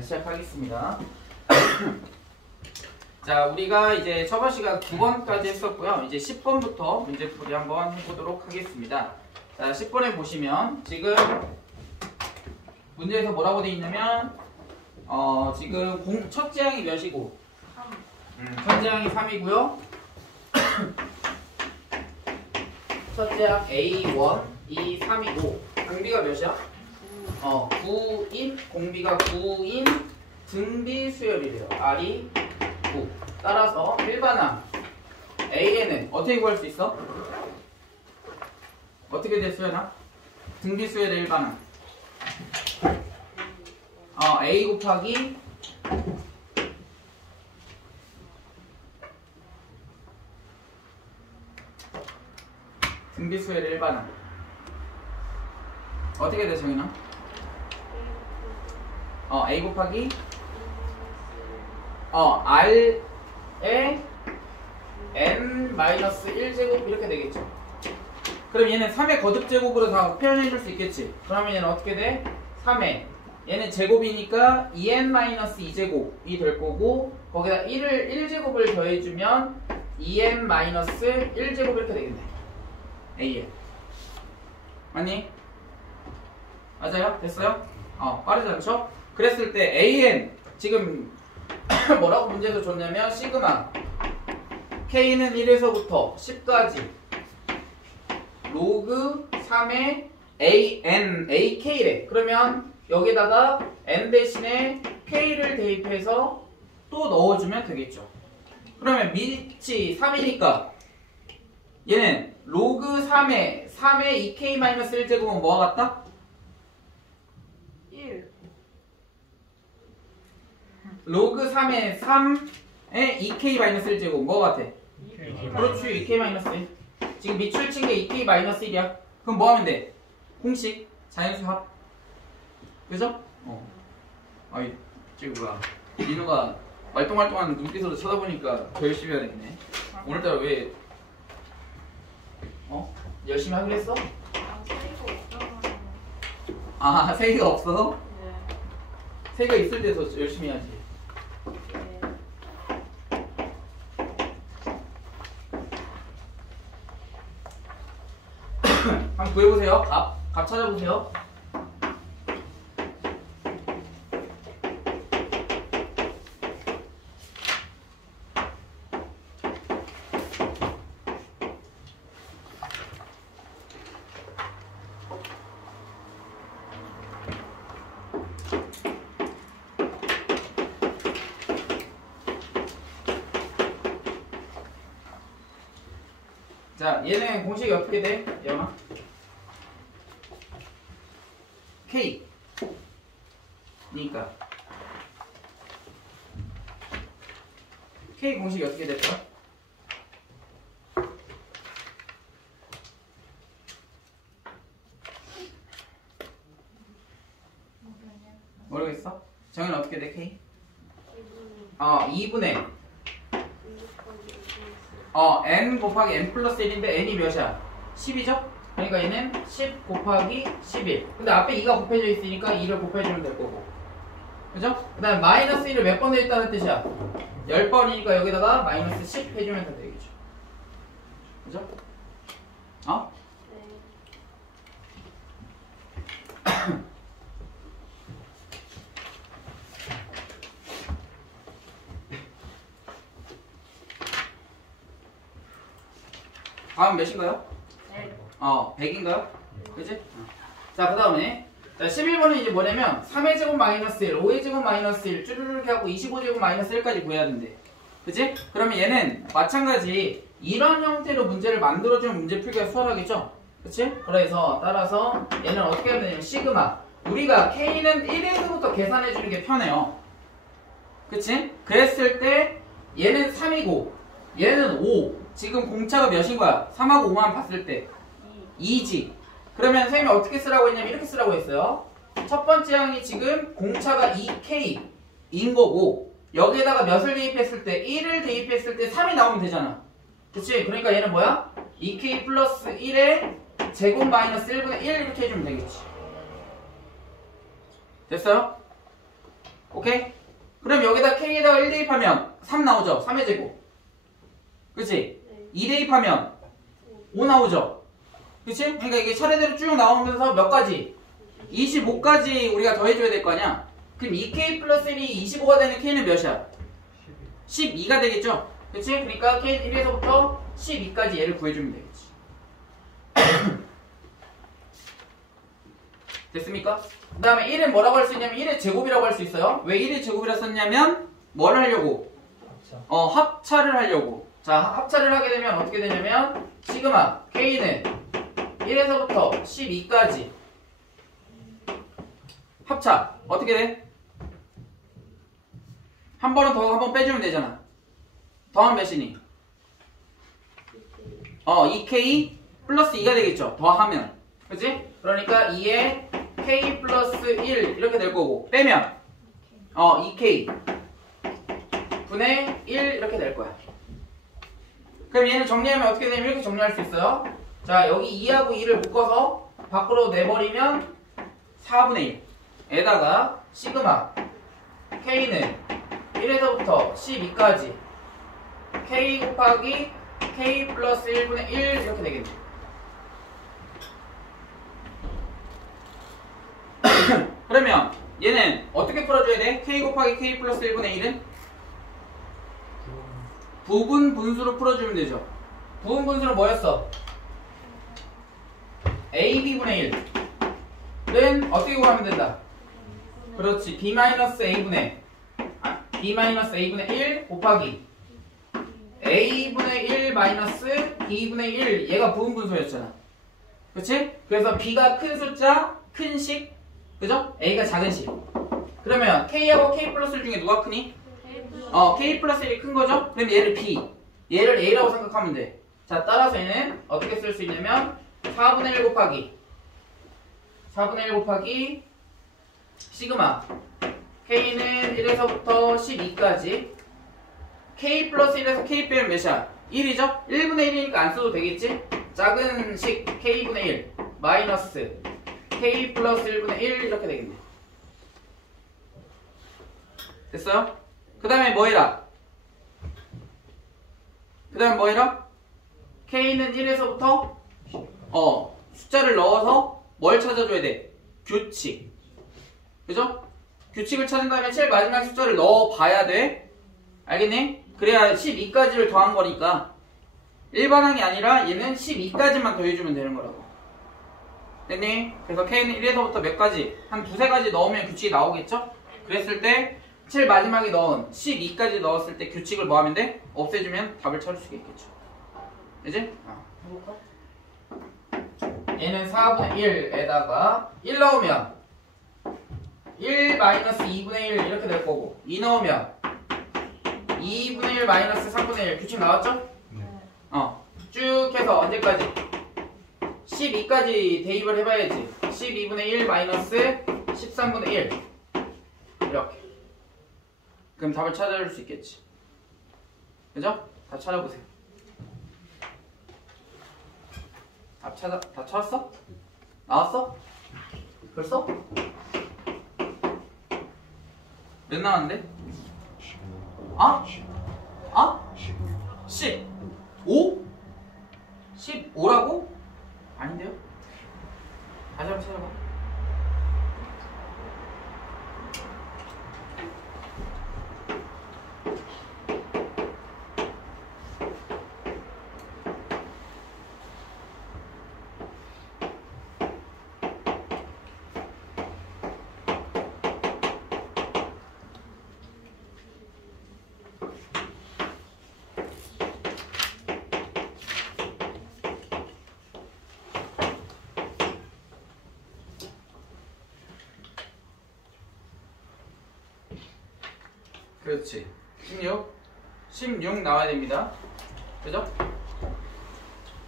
시작하겠습니다. 자, 우리가 이제 저번 시간 9번까지 했었고요. 이제 10번부터 문제풀이 한번 해보도록 하겠습니다. 자, 10번에 보시면 지금 문제에서 뭐라고 되어 있냐면 지금 첫째 항이 몇이고 첫째 항이 3이고요. 첫째 항 A1, 2, 3이고 등비가 몇이야? 9인, 공비가 9인 등비 수열이래요. R이 9. 따라서 일반항 A에는 어떻게 구할 수 있어? 어떻게 돼, 수열아? 등비 수열의 일반항 A 곱하기 등비 수열의 일반항 어떻게 돼, 정인아? A 곱하기 R에 n-1제곱 이렇게 되겠죠. 그럼 얘는 3의 거듭제곱으로 다 표현해 줄 수 있겠지. 그러면 얘는 어떻게 돼? 3의 얘는 제곱이니까 2n-2제곱이 될 거고 거기다 1제곱을 더해주면 2n-1제곱 이렇게 되겠네. A에 맞니? 맞아요? 됐어요? 빠르지 않죠? 그랬을 때 AN 지금 뭐라고 문제에서 줬냐면 시그마 K는 1에서부터 10까지 로그 3의 AN, AK래. 그러면 여기다가 N 대신에 K를 대입해서 또 넣어주면 되겠죠. 그러면 밑이 3이니까 얘는 로그 3의 2K-1제곱은 뭐와 같다? 1. 로그 3의 3의 2K-1제곱 뭐 같아? 2K. 그렇지, 2K-1. 지금 밑줄 친 게 2K-1이야. 그럼 뭐 하면 돼? 공식, 자연수 합. 그죠? 아이, 지금 뭐야. 민호가 말똥말똥한 눈빛으로 쳐다보니까 더 열심히 해야겠네. 오늘따라 왜 열심히 하기로 했어? 세이가 없어서? 네. 세이가 있을 때 더 열심히 해야지. 네. 한번 구해보세요. 값 찾아보세요. 자, 얘는 공식이 어떻게 돼? 예원아? K 니까 K 공식이 어떻게 될까? 모르겠어? 정현 어떻게 돼? K? 2분의 n 곱하기 n 플러스 1인데 n이 몇이야? 10이죠? 그러니까 얘는 10 곱하기 11. 근데 앞에 2가 곱해져 있으니까 2를 곱해주면 될 거고. 그죠? 그 다음 마이너스 1을 몇 번 더했다는 뜻이야? 10번이니까 여기다가 마이너스 10 해주면 다 되겠죠. 그죠? 다음 몇인가요? 100인가요? 그치? 자, 그 다음에 11번은 이제 뭐냐면 3의 제곱 마이너스 1, 5의 제곱 마이너스 1 쭈르르 하고 25제곱 마이너스 1까지 구해야 된대. 그치? 그러면 얘는 마찬가지 이런 형태로 문제를 만들어주면 문제 풀기가 수월하겠죠? 그치? 그래서 따라서 얘는 어떻게 하면 되냐면 시그마 우리가 K는 1에서부터 계산해주는 게 편해요. 그치? 그랬을 때 얘는 3이고 얘는 5 지금 공차가 몇인 거야? 3하고 5만 봤을 때 2지. 그러면 선생님이 어떻게 쓰라고 했냐면 이렇게 쓰라고 했어요. 첫 번째 항이 지금 공차가 2K인 거고 여기에다가 몇을 대입했을 때 1을 대입했을 때 3이 나오면 되잖아. 그치? 그러니까 얘는 뭐야? 2K 플러스 1에 제곱 마이너스 1분의 1 이렇게 해주면 되겠지. 됐어요? 오케이? 그럼 여기다 K에다가 1 대입하면 3 나오죠? 3의 제곱. 그치? 2 대입하면 5 나오죠? 그치? 그러니까 이게 차례대로 쭉 나오면서 몇 가지? 25까지 우리가 더해줘야 될 거 아니야? 그럼 2K 플러스 1이 25가 되는 K는 몇이야? 12가 되겠죠? 그치? 그러니까 K 1에서부터 12까지 얘를 구해주면 되겠지. 됐습니까? 그 다음에 1은 뭐라고 할 수 있냐면 1의 제곱이라고 할 수 있어요. 왜 1의 제곱이라 썼냐면 뭘 하려고? 합차를 하려고. 자, 합차를 하게 되면 어떻게 되냐면 시그마 K는 1에서부터 12까지 합차 어떻게 돼? 한 번은 더 한 번 빼주면 되잖아. 더하면 몇이니? 2K 플러스 2가 되겠죠. 더하면. 그치? 그러니까 2에 K 플러스 1 이렇게 될 거고 빼면 2K 분의 1 이렇게 될 거야. 그럼 얘는 정리하면 어떻게 되냐면 이렇게 정리할 수 있어요. 자, 여기 2하고 2를 묶어서 밖으로 내버리면 4분의 1에다가 시그마 K는 1에서부터 12까지 K 곱하기 K 플러스 1분의 1 이렇게 되겠네. 그러면 얘는 어떻게 풀어줘야 돼? K 곱하기 K 플러스 1분의 1은? 부분 분수로 풀어주면 되죠. 부분 분수는 뭐였어? AB분의 1은 어떻게 구하면 된다? 그렇지. B-A분의 B-A분의 1 곱하기 A분의 1 마이너스 B분의 1 얘가 부분 분수였잖아. 그치? 그래서 B가 큰 숫자, 큰 식 그죠? A가 작은 식. 그러면 K하고 K 플러스 1 중에 누가 크니? K 플러스 1이 큰 거죠? 그럼 얘를 B, 얘를 A라고 생각하면 돼. 자, 따라서 얘는 어떻게 쓸 수 있냐면 4분의 1 곱하기 시그마 K는 1에서부터 12까지 K 플러스 1에서 K 빼면 몇이야? 1이죠? 1분의 1이니까 안 써도 되겠지? 작은 식 K분의 1 마이너스 K 플러스 1분의 1 이렇게 되겠네. 됐어요? 그 다음에 뭐 해라? K는 1에서부터 숫자를 넣어서 뭘 찾아줘야 돼? 규칙. 그죠? 규칙을 찾은 다음에 제일 마지막 숫자를 넣어봐야 돼. 알겠니? 그래야 12까지를 더한 거니까 일반항이 아니라 얘는 12까지만 더해주면 되는 거라고. 됐니? 그래서 K는 1에서부터 몇 가지? 한 두세 가지 넣으면 규칙이 나오겠죠? 그랬을 때 제일 마지막에 넣은 12까지 넣었을 때 규칙을 뭐 하면 돼? 없애주면 답을 찾을 수가 있겠죠. 그지? 해볼까? 얘는 4분의 1에다가 1 넣으면 1 마이너스 2분의 1 이렇게 될 거고 2 넣으면 2분의 1 마이너스 3분의 1 규칙 나왔죠? 네. 쭉 해서 언제까지? 12까지 대입을 해봐야지. 12분의 1 마이너스 13분의 1 이렇게. 그럼 답을 찾아줄 수 있겠지. 그죠? 다 찾아보세요. 다 찾았어? 나왔어? 벌써? 몇 나왔는데? 15? 15라고? 아닌데요? 다시 한번 찾아봐. 그렇지. 16 나와야 됩니다. 그죠?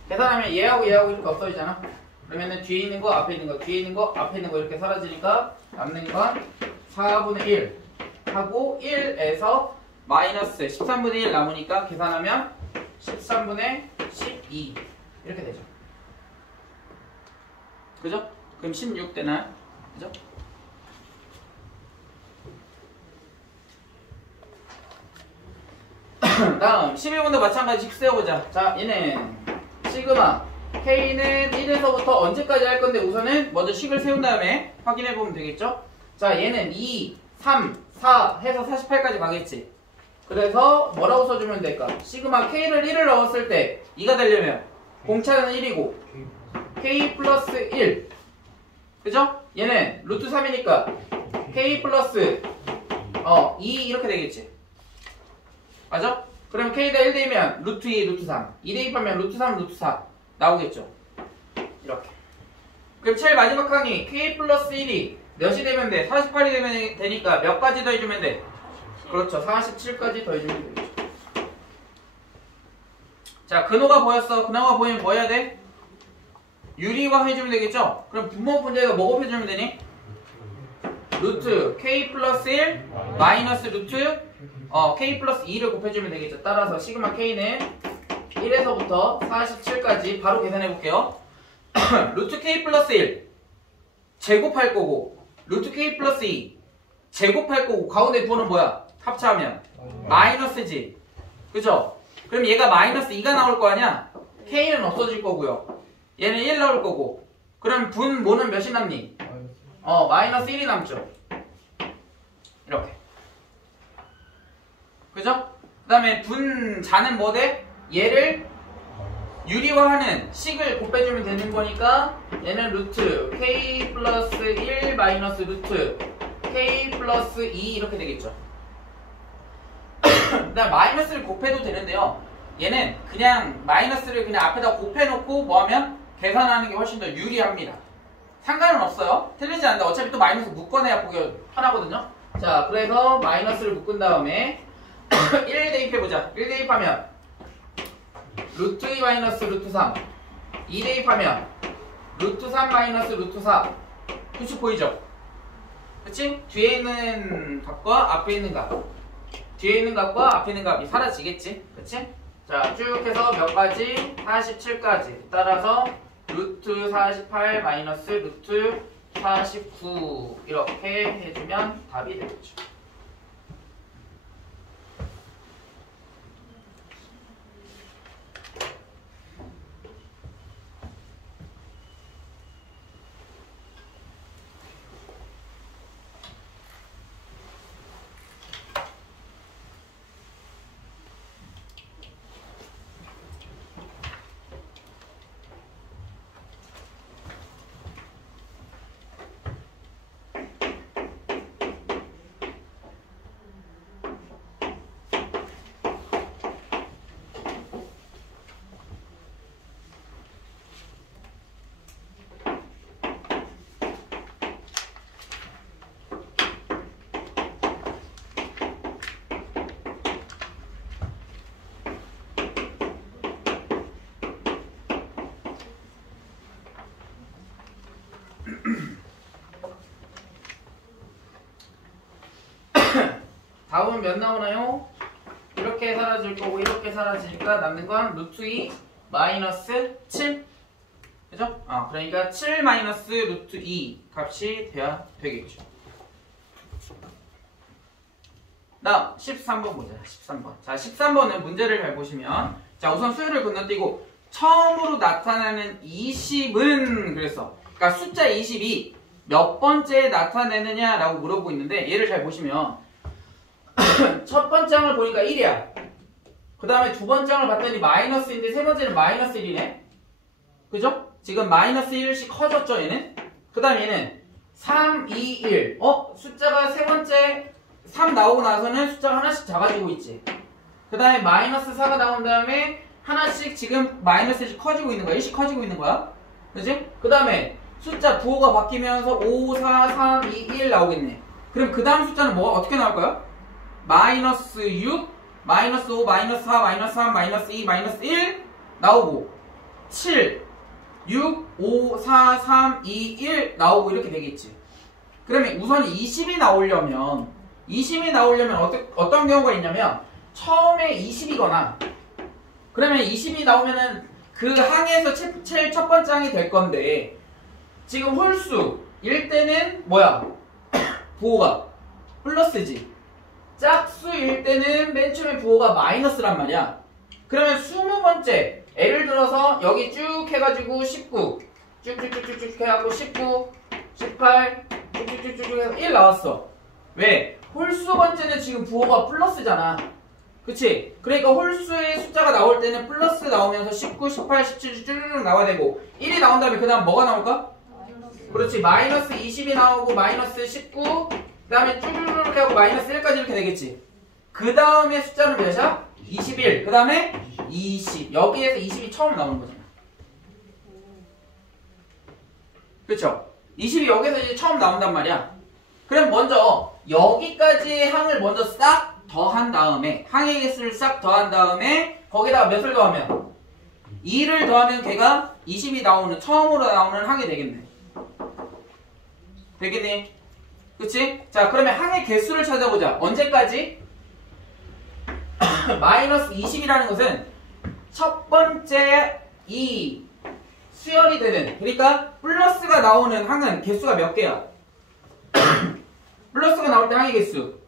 계산하면 얘하고 이렇게 없어지잖아. 그러면은 뒤에 있는 거, 앞에 있는 거, 뒤에 있는 거, 앞에 있는 거 이렇게 사라지니까 남는 건 4분의 1 하고 1에서 마이너스 13분의 1 남으니까 계산하면 13분의 12 이렇게 되죠. 그죠? 그럼 16 되나요? 그죠? 다음 11번도 마찬가지 식 세워보자. 자, 얘는 시그마 K는 1에서부터 언제까지 할 건데 우선은 먼저 식을 세운 다음에 확인해 보면 되겠죠? 자, 얘는 2, 3, 4 해서 48까지 가겠지. 그래서 뭐라고 써주면 될까? 시그마 K를 1을 넣었을 때 2가 되려면 공차는 1이고 K 플러스 1, 그죠? 얘는 루트 3이니까 K 플러스 2 이렇게 되겠지. 맞아? 그럼 K가 1 대입하면 루트 2, 루트 3 2 대입하면 루트 3, 루트 4 나오겠죠. 이렇게. 그럼 제일 마지막 항이 K 플러스 1이 몇이 되면 돼? 48이 되면 되니까 몇 가지 더해주면 돼? 그렇죠. 47까지 더해주면 되겠죠. 자, 근호가 보였어. 근호가 보이면 뭐 해야 돼? 유리화 해주면 되겠죠? 그럼 분모 분자가 뭐 곱해주면 되니? 루트 K 플러스 1 마이너스 루트 K 플러스 2를 곱해주면 되겠죠. 따라서 시그마 K는 1에서부터 47까지 바로 계산해 볼게요. 루트 K 플러스 1 제곱할 거고 루트 K 플러스 2 제곱할 거고 가운데 부호는 뭐야? 합차하면 마이너스지. 그죠? 그럼 얘가 마이너스 2가 나올 거 아니야? K는 없어질 거고요. 얘는 1 나올 거고. 그럼 분모는 몇이 남니? 마이너스 1이 남죠. 이렇게. 그죠? 그 다음에 분자는 뭐 돼? 얘를 유리화하는 식을 곱해주면 되는 거니까 얘는 루트 K 플러스 1 마이너스 루트 K 플러스 2 이렇게 되겠죠. 그 다음 마이너스를 곱해도 되는데요. 얘는 그냥 마이너스를 그냥 앞에다 곱해놓고 뭐하면 계산하는 게 훨씬 더 유리합니다. 상관은 없어요. 틀리지 않는다. 어차피 또 마이너스 묶어내야 보기 편하거든요. 자, 그래서 마이너스를 묶은 다음에 1 대입해보자. 1 대입하면 루트 2 마이너스 루트 3 2 대입하면 루트 3 마이너스 루트 4 표시 보이죠? 그치? 뒤에 있는 값과 앞에 있는 값 뒤에 있는 값과 앞에 있는 값이 사라지겠지? 그치? 자, 쭉 해서 몇 가지? 47까지 따라서 루트 48 마이너스 루트 49 이렇게 해주면 답이 되겠죠. 답은 몇 나오나요? 이렇게 사라질 거고 이렇게 사라지니까 남는 건 루트 2 마이너스 7 그죠? 그러니까 7 마이너스 루트 2 값이 돼야 되겠죠. 다음 13번 보자. 13번. 자, 13번은 문제를 잘 보시면 자, 우선 수열을 건너뛰고 처음으로 나타나는 20은 그랬어. 그러니까 숫자 20이 몇 번째에 나타내느냐라고 물어보고 있는데 얘를 잘 보시면 첫 번째 항을 보니까 1이야. 그 다음에 두 번째 항을 봤더니 마이너스인데 세 번째는 마이너스 1이네. 그죠? 지금 마이너스 1씩 커졌죠 얘는? 그 다음 얘는 3, 2, 1 숫자가 세 번째 3 나오고 나서는 숫자가 하나씩 작아지고 있지. 그 다음에 마이너스 4가 나온 다음에 하나씩 지금 마이너스 1씩 커지고 있는 거야. 1씩 커지고 있는 거야. 그지? 그 다음에 숫자 부호가 바뀌면서 5, 4, 3, 2, 1 나오겠네. 그럼 그 다음 숫자는 뭐가 어떻게 나올 거야? 마이너스 6, 마이너스 5, 마이너스 4, 마이너스 3, 마이너스 2, 마이너스 1 나오고 7, 6, 5, 4, 3, 2, 1 나오고 이렇게 되겠지. 그러면 우선 20이 나오려면 어떤 경우가 있냐면 처음에 20이거나 그러면 20이 나오면은 그 항에서 제일 첫 번째 항이 될 건데 지금 홀수일 때는 뭐야? 부호가 플러스지. 짝수일 때는 맨 처음에 부호가 마이너스란 말이야. 그러면 20번째 예를 들어서 여기 쭉 해가지고 19 쭉쭉쭉쭉 해갖고 19 18 쭉쭉쭉쭉 해서 1 나왔어. 왜? 홀수 번째는 지금 부호가 플러스잖아. 그치? 그러니까 홀수의 숫자가 나올 때는 플러스 나오면서 19, 18, 17 쭉 나와야 되고 1이 나온 다음에 그 다음 뭐가 나올까? 그렇지. 마이너스 20이 나오고 마이너스 19 그 다음에 쭈르륵 하고 마이너스 1까지 이렇게 되겠지. 그 다음에 숫자는 몇이야? 21. 그 다음에 20. 여기에서 20이 처음 나오는 거잖아. 그쵸? 20이 여기서 이제 처음 나온단 말이야. 그럼 먼저 여기까지 항을 먼저 싹 더한 다음에 항의 개수를 싹 더한 다음에 거기다가 몇을 더하면 2를 더하면 걔가 20이 나오는 처음으로 나오는 항이 되겠네. 되겠니? 그치? 자, 그러면 항의 개수를 찾아보자. 언제까지? 마이너스 20이라는 것은 첫 번째 이 수열이 되는, 그러니까 플러스가 나오는 항은 개수가 몇 개야? 플러스가 나올 때 항의 개수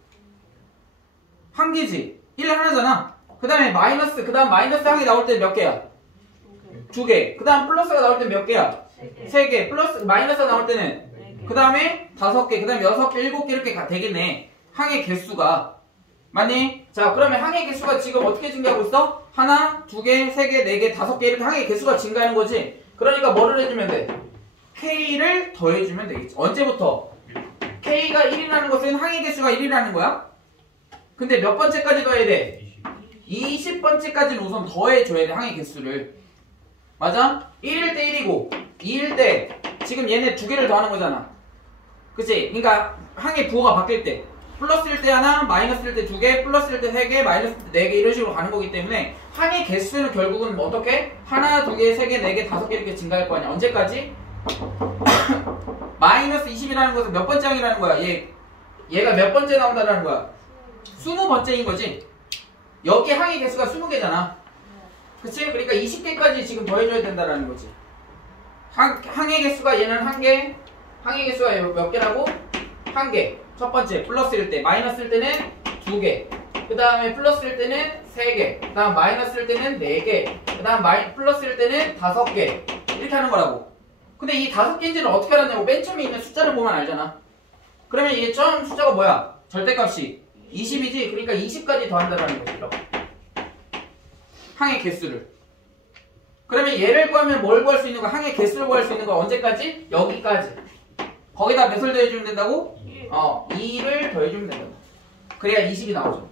한 개지. 1 하나잖아. 그 다음에 마이너스, 그 다음 마이너스 항이 나올 때 몇 개야? 2개. 그 다음 플러스가 나올 때 몇 개야? 3개. 플러스 마이너스가 나올 때는 그 다음에 5개, 그 다음에 6개, 7개 이렇게 되겠네. 항의 개수가. 맞니? 자, 그러면 항의 개수가 지금 어떻게 증가하고 있어? 하나, 2개, 3개, 4개, 5개 이렇게 항의 개수가 증가하는 거지. 그러니까 뭐를 해주면 돼? K를 더해주면 되겠지. 언제부터? K가 1이라는 것은 항의 개수가 1이라는 거야? 근데 몇 번째까지 더해야 돼? 20번째까지는 우선 더해줘야 돼, 항의 개수를. 맞아? 1일 때 1이고 2일 때 지금 얘네 2개를 더하는 거잖아. 그치? 그러니까 항의 부호가 바뀔 때 플러스일 때 하나, 마이너스일 때 2개, 플러스일 때 3개, 마이너스일 때 4개 이런 식으로 가는 거기 때문에 항의 개수는 결국은 어떻게? 하나, 2개, 3개, 4개, 5개 이렇게 증가할 거 아니야. 언제까지? 마이너스 20이라는 것은 몇 번째 항이라는 거야? 얘가 몇 번째 나온다는 거야? 20번째인 거지. 여기 항의 개수가 20개잖아. 그치? 그러니까 20개까지 지금 더해줘야 된다는 거지. 항의 개수가 얘는 1개, 항의 개수가 몇 개라고? 1개. 첫 번째 플러스일 때, 마이너스일 때는 2개. 그 다음에 플러스일 때는 3개. 그 다음 마이너스일 때는 4개. 그 다음 플러스일 때는 5개. 이렇게 하는 거라고. 근데 이 5개인지는 어떻게 알았냐고. 맨 처음에 있는 숫자를 보면 알잖아. 그러면 이게 처음 숫자가 뭐야? 절대값이 20이지? 그러니까 20까지 더한다는 거지. 항의 개수를. 그러면 얘를 구하면 뭘 구할 수 있는 거? 항의 개수를 구할 수 있는 거 언제까지? 여기까지. 거기다 몇을 더해주면 된다고? 2를 더해주면 된다고. 그래야 20이 나오죠.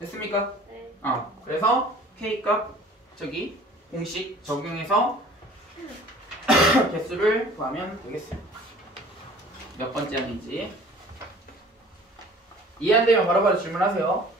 됐습니까? 네. 그래서 K값 저기 공식 적용해서 개수를 구하면 되겠습니다. 몇 번째 항인지 이해 안 되면 바로바로 질문하세요.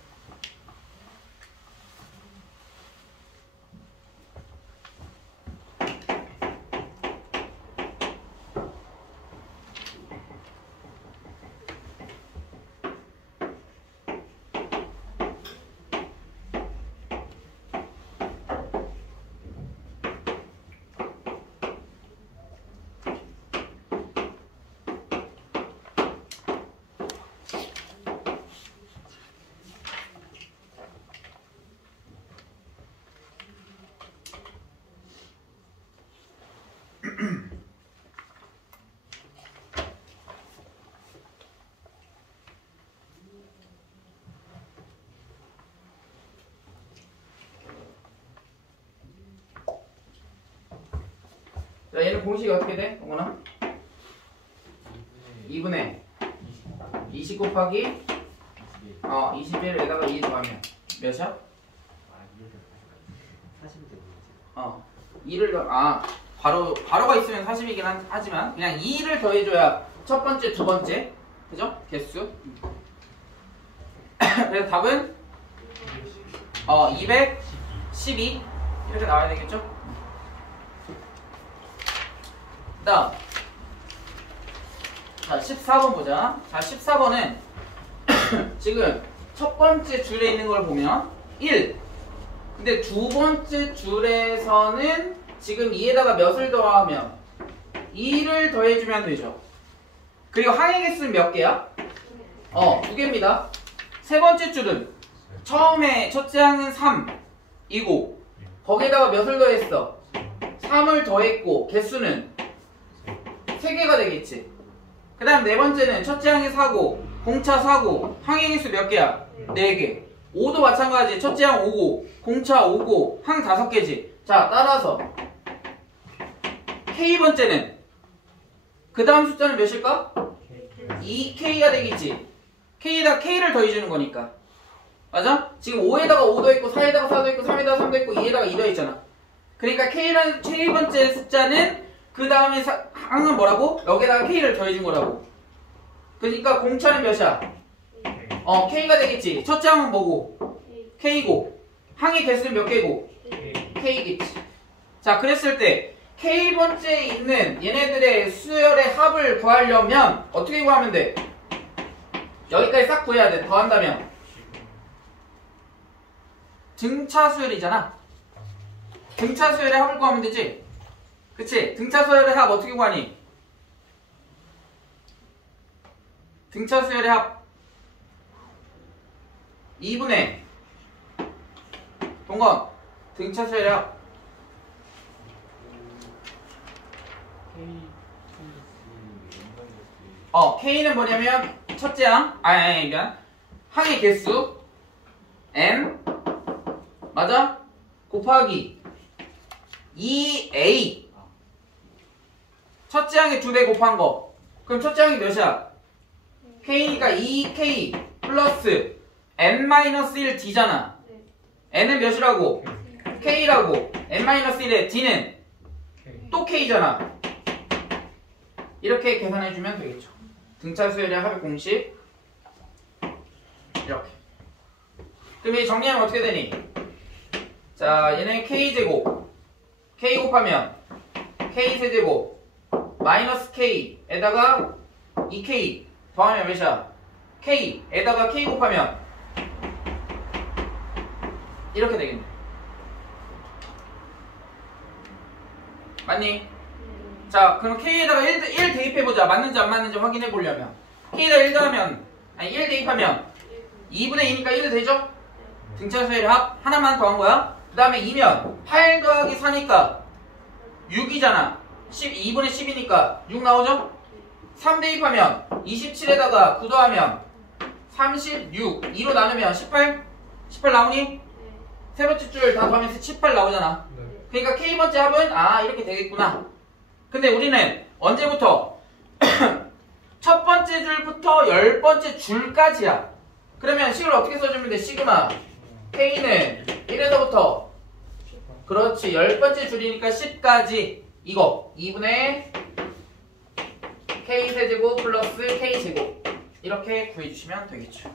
자, 얘는 공식이 어떻게 돼? 어머나? 2분의 20 곱하기 21에다가 2 더하면 몇이야? 2를 바로가 있으면 40이긴 하지만 그냥 2를 더해줘야 첫 번째, 두 번째 그죠? 개수. 그래서 답은 212 이렇게 나와야 되겠죠? 다음 자 14번 보자. 자 14번은 지금 첫 번째 줄에 있는 걸 보면 1 근데 두 번째 줄에서는 지금 2에다가 몇을 더하면 2를 더해주면 되죠. 그리고 항의 개수는 몇 개야? 두 개입니다. 세 번째 줄은 처음에 첫째 항은 3이고 거기에다가 몇을 더했어? 3을 더했고 개수는 3개가 되겠지. 그 다음 네 번째는 첫째 항이 4고 공차 4고 항의 개수 몇 개야? 4개. 5도 마찬가지. 첫째 항 5고 공차 5고 항 5개지. 자, 따라서 K번째는 그 다음 숫자는 몇일까? 2K가 되겠지. K에다가 K를 더해주는 거니까. 맞아? 지금 5에다가 5 더했고 4에다가 4 더했고 3에다가 3 더했고 2에다가 2 더했잖아. 그러니까 K라는 K번째 숫자는 그 다음에 항은 뭐라고? 여기다가 K를 더해준 거라고. 그러니까 공차는 몇이야? K가 되겠지. 첫째 항은 뭐고? K고 항의 개수는 몇 개고? K겠지. 자, 그랬을 때 K번째에 있는 얘네들의 수열의 합을 구하려면 어떻게 구하면 돼? 여기까지 싹 구해야 돼. 더한다면 등차 수열이잖아. 등차 수열의 합을 구하면 되지. 그치? 등차 수열의 합 어떻게 구하니? 등차 수열의 합 2분의 동건 등차 수열의 합 K는 뭐냐면 첫째 항 미안 항의 개수 M 맞아? 곱하기 2A 첫째 항에 2배 곱한 거. 그럼 첫째 항이 몇이야? K니까 2K 플러스 N-1D잖아. N은 몇이라고? K라고. N-1의 D는 또 K잖아. 이렇게 계산해주면 되겠죠. 등차 수열의 합의 공식 이렇게. 그럼 이 정리하면 어떻게 되니? 자, 얘는 K제곱 K 곱하면 K세제곱 마이너스 K에다가 2K 더하면 몇이야? K에다가 K 곱하면 이렇게 되겠네. 맞니? 자, 그럼 K에다가 1 대입해보자. 맞는지 안 맞는지 확인해보려면 K에다가 1 더하면 1 대입하면 2분의 2니까 1 되죠? 등차 수열의 합 하나만 더한 거야. 그 다음에 2면 8 더하기 4니까 6이잖아. 2분의 10이니까 6 나오죠? 3 대입하면 27에다가 9 더하면 36 2로 나누면 18 나오니? 세 번째 줄 다 더하면서 18 나오잖아. 그러니까 K번째 합은 이렇게 되겠구나. 근데 우리는 언제부터? 첫 번째 줄부터 10번째 줄까지야. 그러면 식을 어떻게 써주면 돼? 시그마 K는 1에서부터 그렇지 10번째 줄이니까 10까지 이거 2분의 K세제곱 플러스 K제곱 이렇게 구해주시면 되겠죠.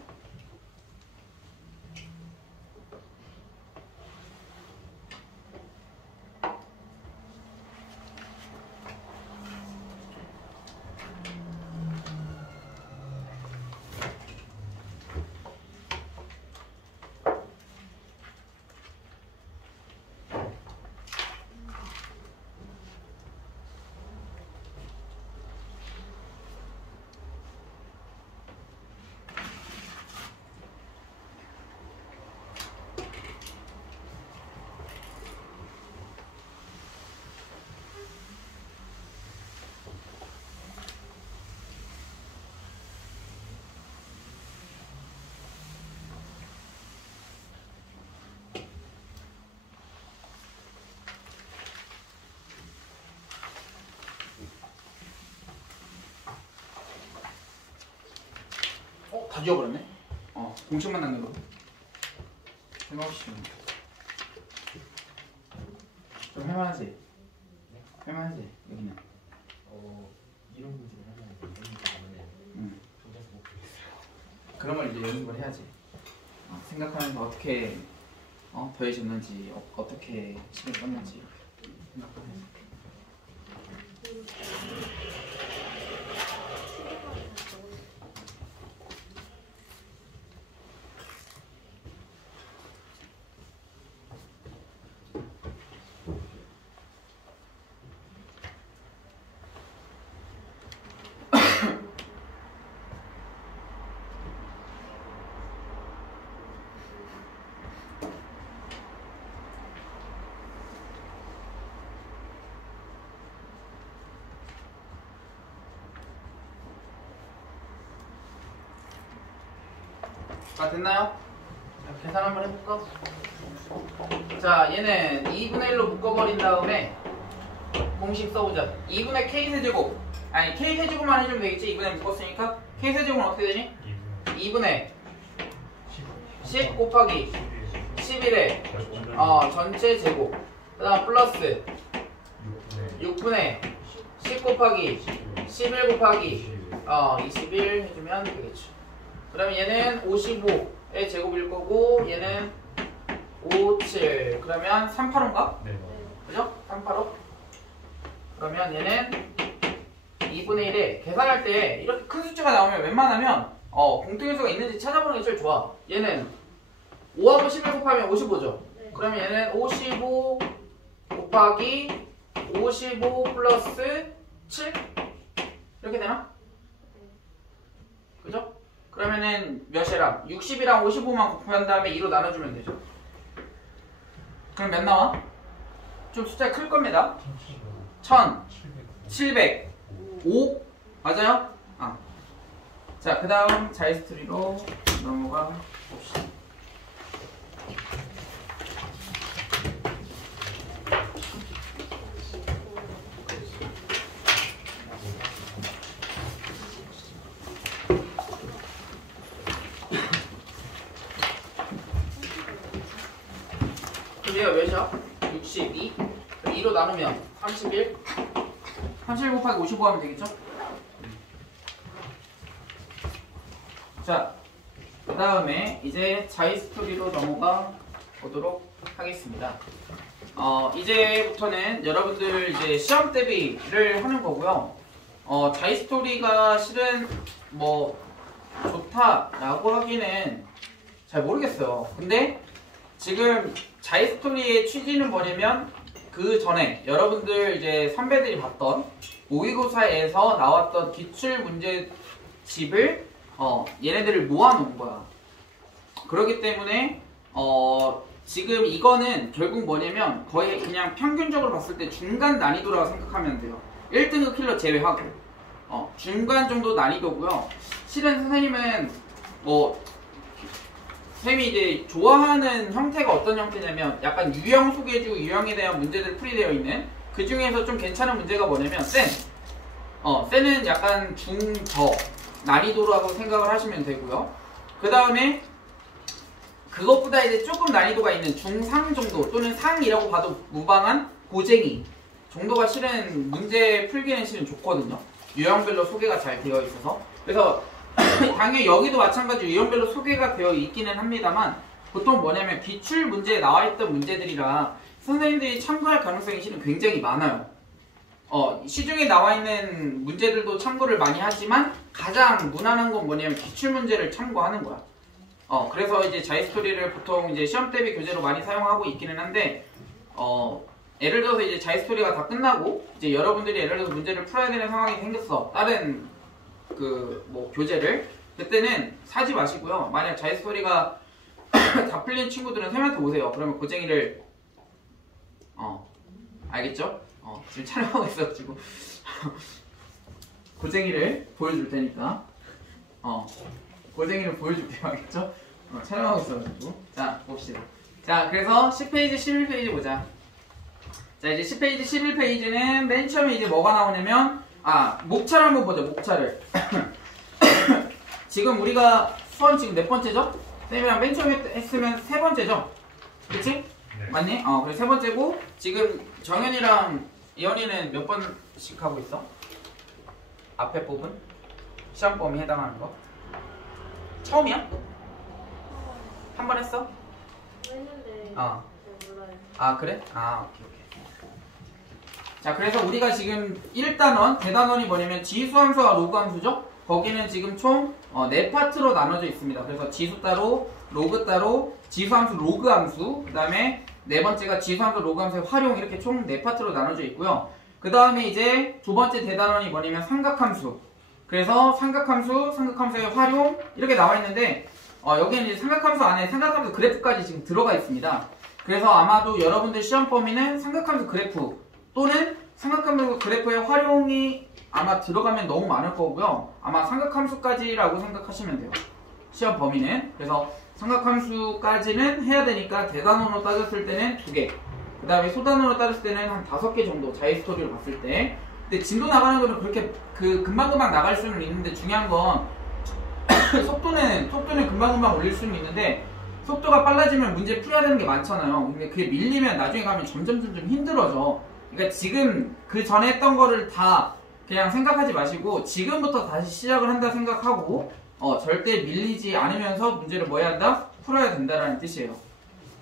다 지워버렸네? 공식만 남긴 거. 생각없이 지웠네. 좀 할만하지? 할만하지? 여기는. 이런 문제를 하면 연습을 하면 혼자서 못 풀겠어요. 그런 걸 이제 연습을 해야지. 생각하면서 어떻게 더해졌는지, 어떻게 식을 썼는지 이렇게 생각하면서. 다 됐나요? 자, 계산 한번 해볼까? 자, 얘는 2분의 1로 묶어버린 다음에 공식 써보자. 2분의 K세제곱. 아니, K세제곱만 해주면 되겠지? 2분의 1 묶었으니까. K세제곱은 어떻게 되니? 2분의 10 곱하기 11의 전체 제곱. 그 다음 플러스 6분의 10 곱하기 11 곱하기 21 해주면 되겠죠. 그러면 얘는 55의 제곱일 거고 얘는 57. 그러면 385인가? 네. 그죠? 385. 그러면 얘는 2분의 1에 계산할 때 이렇게 큰 숫자가 나오면 웬만하면 공통요소가 있는지 찾아보는 게 제일 좋아. 얘는 5하고 11 곱하면 55죠? 그러면 얘는 55 곱하기 55 플러스 7? 이렇게 되나? 그죠? 그러면은 몇이랑 60이랑 55만 곱한 다음에 2로 나눠주면 되죠. 그럼 몇 나와? 좀 숫자가 클 겁니다. 1705 맞아요? 자, 그 다음 자이스토리로 넘어가 봅시다. 얘가 몇이야? 62. 2로 나누면 31. 31 곱하기 55 하면 되겠죠? 자, 그 다음에 이제 자이스토리로 넘어가 보도록 하겠습니다. 이제부터는 여러분들 이제 시험 대비를 하는 거고요. 자이스토리가 실은 뭐 좋다라고 하기는 잘 모르겠어요. 근데 지금 자이스토리의 취지는 뭐냐면 그 전에 여러분들 이제 선배들이 봤던 모의고사에서 나왔던 기출 문제집을 얘네들을 모아놓은 거야. 그렇기 때문에 지금 이거는 결국 뭐냐면 거의 그냥 평균적으로 봤을 때 중간 난이도라고 생각하면 돼요. 1등급 킬러 제외하고 중간 정도 난이도고요. 실은 선생님은 쌤이 이제 좋아하는 형태가 어떤 형태냐면 약간 유형 소개주, 유형에 대한 문제들 풀이되어 있는 그 중에서 좀 괜찮은 문제가 뭐냐면 쌤은 약간 중저 난이도라고 생각을 하시면 되고요. 그 다음에 그것보다 이제 조금 난이도가 있는 중상 정도 또는 상이라고 봐도 무방한 고쟁이 정도가 실은 문제 풀기는 실은 좋거든요. 유형별로 소개가 잘 되어 있어서. 그래서 당연히 여기도 마찬가지로 유형별로 소개가 되어 있기는 합니다만 보통 뭐냐면 기출 문제에 나와 있던 문제들이라 선생님들이 참고할 가능성이 실은 굉장히 많아요. 시중에 나와 있는 문제들도 참고를 많이 하지만 가장 무난한 건 뭐냐면 기출 문제를 참고하는 거야. 그래서 이제 자이스토리를 보통 이제 시험 대비 교재로 많이 사용하고 있기는 한데 예를 들어서 이제 자이스토리가 다 끝나고 이제 여러분들이 예를 들어서 문제를 풀어야 되는 상황이 생겼어. 다른 뭐 교재를 그때는 사지 마시고요. 만약 자이스토리가 다 풀린 친구들은 쌤한테 오세요. 그러면 고쟁이를 알겠죠? 지금 촬영하고 있어가지고 고쟁이를 보여줄 테니까 고쟁이를 보여줄게요. 알겠죠? 촬영하고 있어가지고 자 봅시다. 자 그래서 10페이지 11페이지 보자. 자 이제 10페이지 11페이지는 맨 처음에 이제 뭐가 나오냐면 목차를 한번 보자. 목차를 지금 우리가 수원 지금 몇 번째죠? 쌤이랑 맨 처음에 했으면 세 번째죠? 그치? 네. 맞니? 그래서 세 번째고 지금 정현이랑 이현이는 몇 번씩 하고 있어? 앞에 부분? 시험 범위 해당하는 거? 처음이야? 한 번 했어? 했는데 어. 잘 몰라요. 그래? 오케이. 자 그래서 우리가 지금 1단원, 대단원이 뭐냐면 지수함수와 로그함수죠? 거기는 지금 총 4파트로 나눠져 있습니다. 그래서 지수 따로, 로그 따로, 지수함수, 로그함수, 그 다음에 네 번째가 지수함수, 로그함수의 활용 이렇게 총 4파트로 나눠져 있고요. 그 다음에 이제 두 번째 대단원이 뭐냐면 삼각함수. 그래서 삼각함수의 활용 이렇게 나와 있는데 여기는 이제 삼각함수 안에 삼각함수 그래프까지 지금 들어가 있습니다. 그래서 아마도 여러분들 시험 범위는 삼각함수 그래프 또는 삼각함수 그래프의 활용이 아마 들어가면 너무 많을 거고요. 아마 삼각함수까지라고 생각하시면 돼요. 시험 범위는. 그래서 삼각함수까지는 해야 되니까 대단원으로 따졌을 때는 2개, 그 다음에 소단원으로 따졌을 때는 한 5개 정도, 자유스토리로 봤을 때. 근데 진도 나가는 거는 그렇게 금방금방 나갈 수는 있는데, 중요한 건 속도는 금방금방 올릴 수는 있는데, 속도가 빨라지면 문제 풀어야 되는 게 많잖아요. 근데 그게 밀리면 나중에 가면 점점 힘들어져. 그러니까 지금 그 전에 했던 거를 다 그냥 생각하지 마시고 지금부터 다시 시작을 한다 생각하고 절대 밀리지 않으면서 문제를 뭐 해야 한다? 풀어야 된다라는 뜻이에요.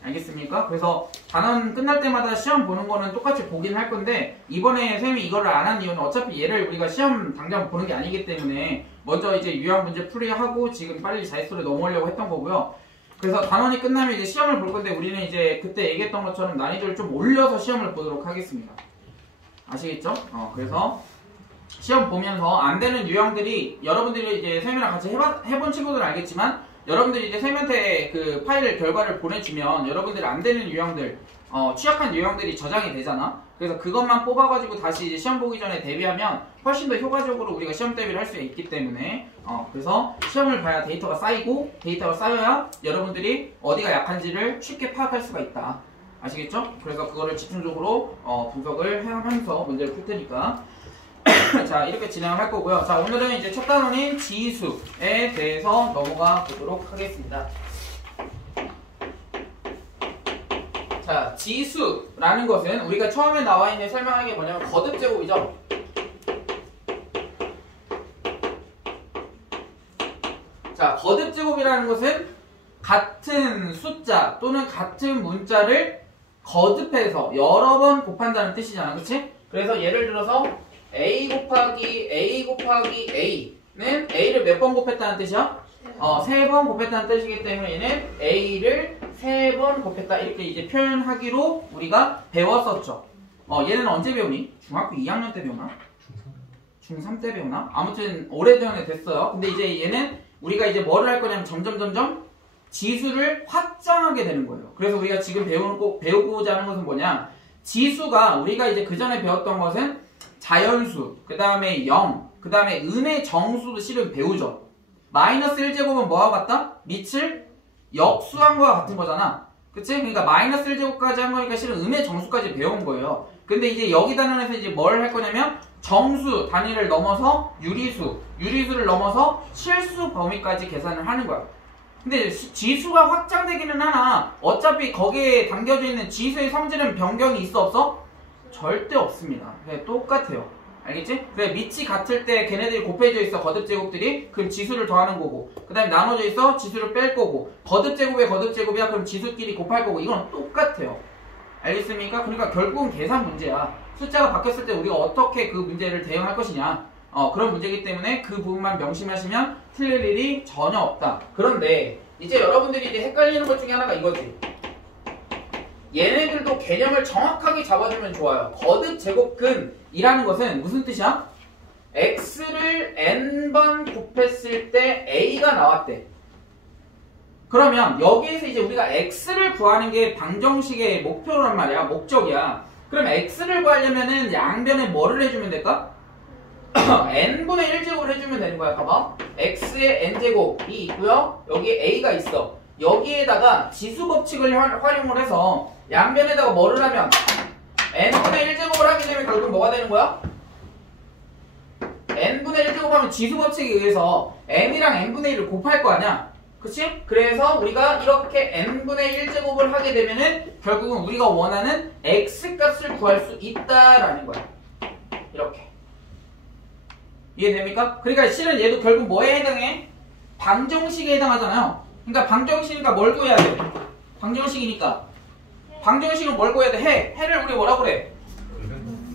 알겠습니까? 그래서 단원 끝날 때마다 시험 보는 거는 똑같이 보긴 할 건데, 이번에 쌤이 이거를 안 한 이유는 어차피 얘를 우리가 시험 당장 보는 게 아니기 때문에 먼저 이제 유형 문제 풀이하고 지금 빨리 자유수로 넘어오려고 했던 거고요. 그래서 단원이 끝나면 이제 시험을 볼 건데, 우리는 이제 그때 얘기했던 것처럼 난이도를 좀 올려서 시험을 보도록 하겠습니다. 아시겠죠? 그래서 시험 보면서 안 되는 유형들이, 여러분들이 이제 쌤이랑 같이 해본 친구들은 알겠지만, 여러분들이 이제 쌤한테 그 파일 결과를 보내주면 여러분들이 안 되는 유형들, 취약한 유형들이 저장이 되잖아. 그래서 그것만 뽑아가지고 다시 이제 시험 보기 전에 대비하면 훨씬 더 효과적으로 우리가 시험 대비를 할 수 있기 때문에, 그래서 시험을 봐야 데이터가 쌓이고, 데이터가 쌓여야 여러분들이 어디가 약한지를 쉽게 파악할 수가 있다. 아시겠죠? 그래서 그거를 집중적으로 분석을 하면서 문제를 풀 테니까. 자, 이렇게 진행을 할 거고요. 자, 오늘은 이제 첫 단원인 지수에 대해서 넘어가 보도록 하겠습니다. 자, 지수라는 것은 우리가 처음에 나와 있는 설명한 게 뭐냐면 거듭제곱이죠. 자, 거듭제곱이라는 것은 같은 숫자 또는 같은 문자를 거듭해서 여러 번 곱한다는 뜻이잖아. 그치? 그래서 예를 들어서 a 곱하기 a는 a를 몇 번 곱했다는 뜻이야? 3번 곱했다는 뜻이기 때문에 얘는 a를 3번 곱했다, 이렇게 이제 표현하기로 우리가 배웠었죠. 얘는 언제 배우니? 중학교 2학년 때 배우나? 중3 때 배우나? 아무튼 오래전에 됐어요. 근데 이제 얘는 우리가 이제 뭐를 할 거냐면 점점 지수를 확장하게 되는 거예요. 그래서 우리가 지금 배우고자 하는 것은 뭐냐? 지수가 우리가 이제 그 전에 배웠던 것은 자연수, 그 다음에 0, 그 다음에 음의 정수도 실은 배우죠. 마이너스 1제곱은 뭐와 같다? 밑을 역수한 거와 같은 거잖아. 그치? 그러니까 마이너스 1제곱까지 한 거니까 실은 음의 정수까지 배운 거예요. 근데 이제 여기 단원에서 이제 뭘 할 거냐면 정수 단위를 넘어서 유리수를 넘어서 실수 범위까지 계산을 하는 거야. 근데 지수가 확장되기는 하나 어차피 거기에 담겨져 있는 지수의 성질은 변경이 있어 없어? 절대 없습니다. 그냥 똑같아요. 알겠지? 그래, 밑이 같을 때 걔네들이 곱해져 있어, 거듭제곱들이. 그럼 지수를 더하는 거고, 그 다음에 나눠져 있어, 지수를 뺄 거고, 거듭제곱에 거듭제곱이야, 그럼 지수끼리 곱할 거고, 이건 똑같아요. 알겠습니까? 그러니까 결국은 계산 문제야. 숫자가 바뀌었을 때 우리가 어떻게 그 문제를 대응할 것이냐, 그런 문제이기 때문에 그 부분만 명심하시면 틀릴 일이 전혀 없다. 그런데 이제 여러분들이 이제 헷갈리는 것 중에 하나가 이거지. 얘네들도 개념을 정확하게 잡아주면 좋아요. 거듭제곱근이라는 것은 무슨 뜻이야? x를 n번 곱했을 때 a가 나왔대. 그러면 여기에서 이제 우리가 x를 구하는 게 방정식의 목표란 말이야. 목적이야. 그럼 x를 구하려면은 양변에 뭐를 해주면 될까? n분의 1제곱을 해주면 되는 거야. 봐봐. x의 n제곱이 있고요. 여기에 a가 있어. 여기에다가 지수 법칙을 활용을 해서 양변에다가 뭐를 하면 n분의 1제곱을 하게 되면 결국 뭐가 되는 거야? n분의 1제곱 하면 지수 법칙에 의해서 n이랑 n분의 1을 곱할 거 아니야? 그치? 그래서 우리가 이렇게 n분의 1제곱을 하게 되면은 결국은 우리가 원하는 x값을 구할 수 있다라는 거야. 이렇게. 이해됩니까? 그러니까 실은 얘도 결국 뭐에 해당해? 방정식에 해당하잖아요. 그러니까 방정식이니까 뭘 구해야 돼? 방정식이니까 방정식은 뭘 구해야 돼? 해를 우리 뭐라고 그래?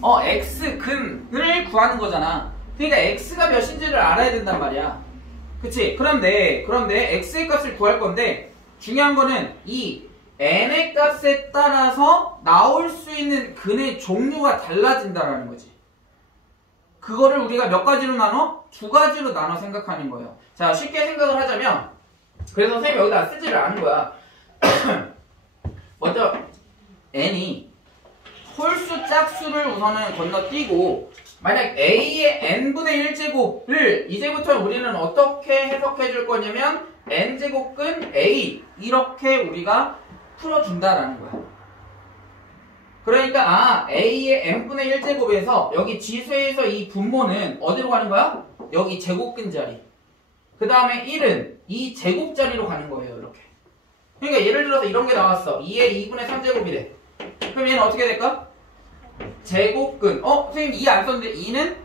x근을 구하는 거잖아. 그러니까 x가 몇인지를 알아야 된단 말이야. 그치? 그런데 x의 값을 구할 건데 중요한 거는 이 n의 값에 따라서 나올 수 있는 근의 종류가 달라진다라는 거지. 그거를 우리가 몇 가지로 나눠? 2가지로 나눠 생각하는 거예요. 자, 쉽게 생각을 하자면, 그래서 선생님이 여기다 쓰지를 않은 거야. 먼저 n이 홀수 짝수를 우선은 건너뛰고 만약 a의 n분의 1제곱을 이제부터 우리는 어떻게 해석해 줄 거냐면 n제곱근 a 이렇게 우리가 풀어준다라는 거야. 그러니까 a의 n분의 1제곱에서 여기 지수에서 이 분모는 어디로 가는 거야? 여기 제곱근 자리. 그 다음에 1은 이 제곱 자리로 가는 거예요. 이렇게. 그러니까 예를 들어서 이런 게 나왔어. 2의 2분의 3제곱이래. 그럼 얘는 어떻게 될까? 제곱근. 선생님 2 안 썼는데 2는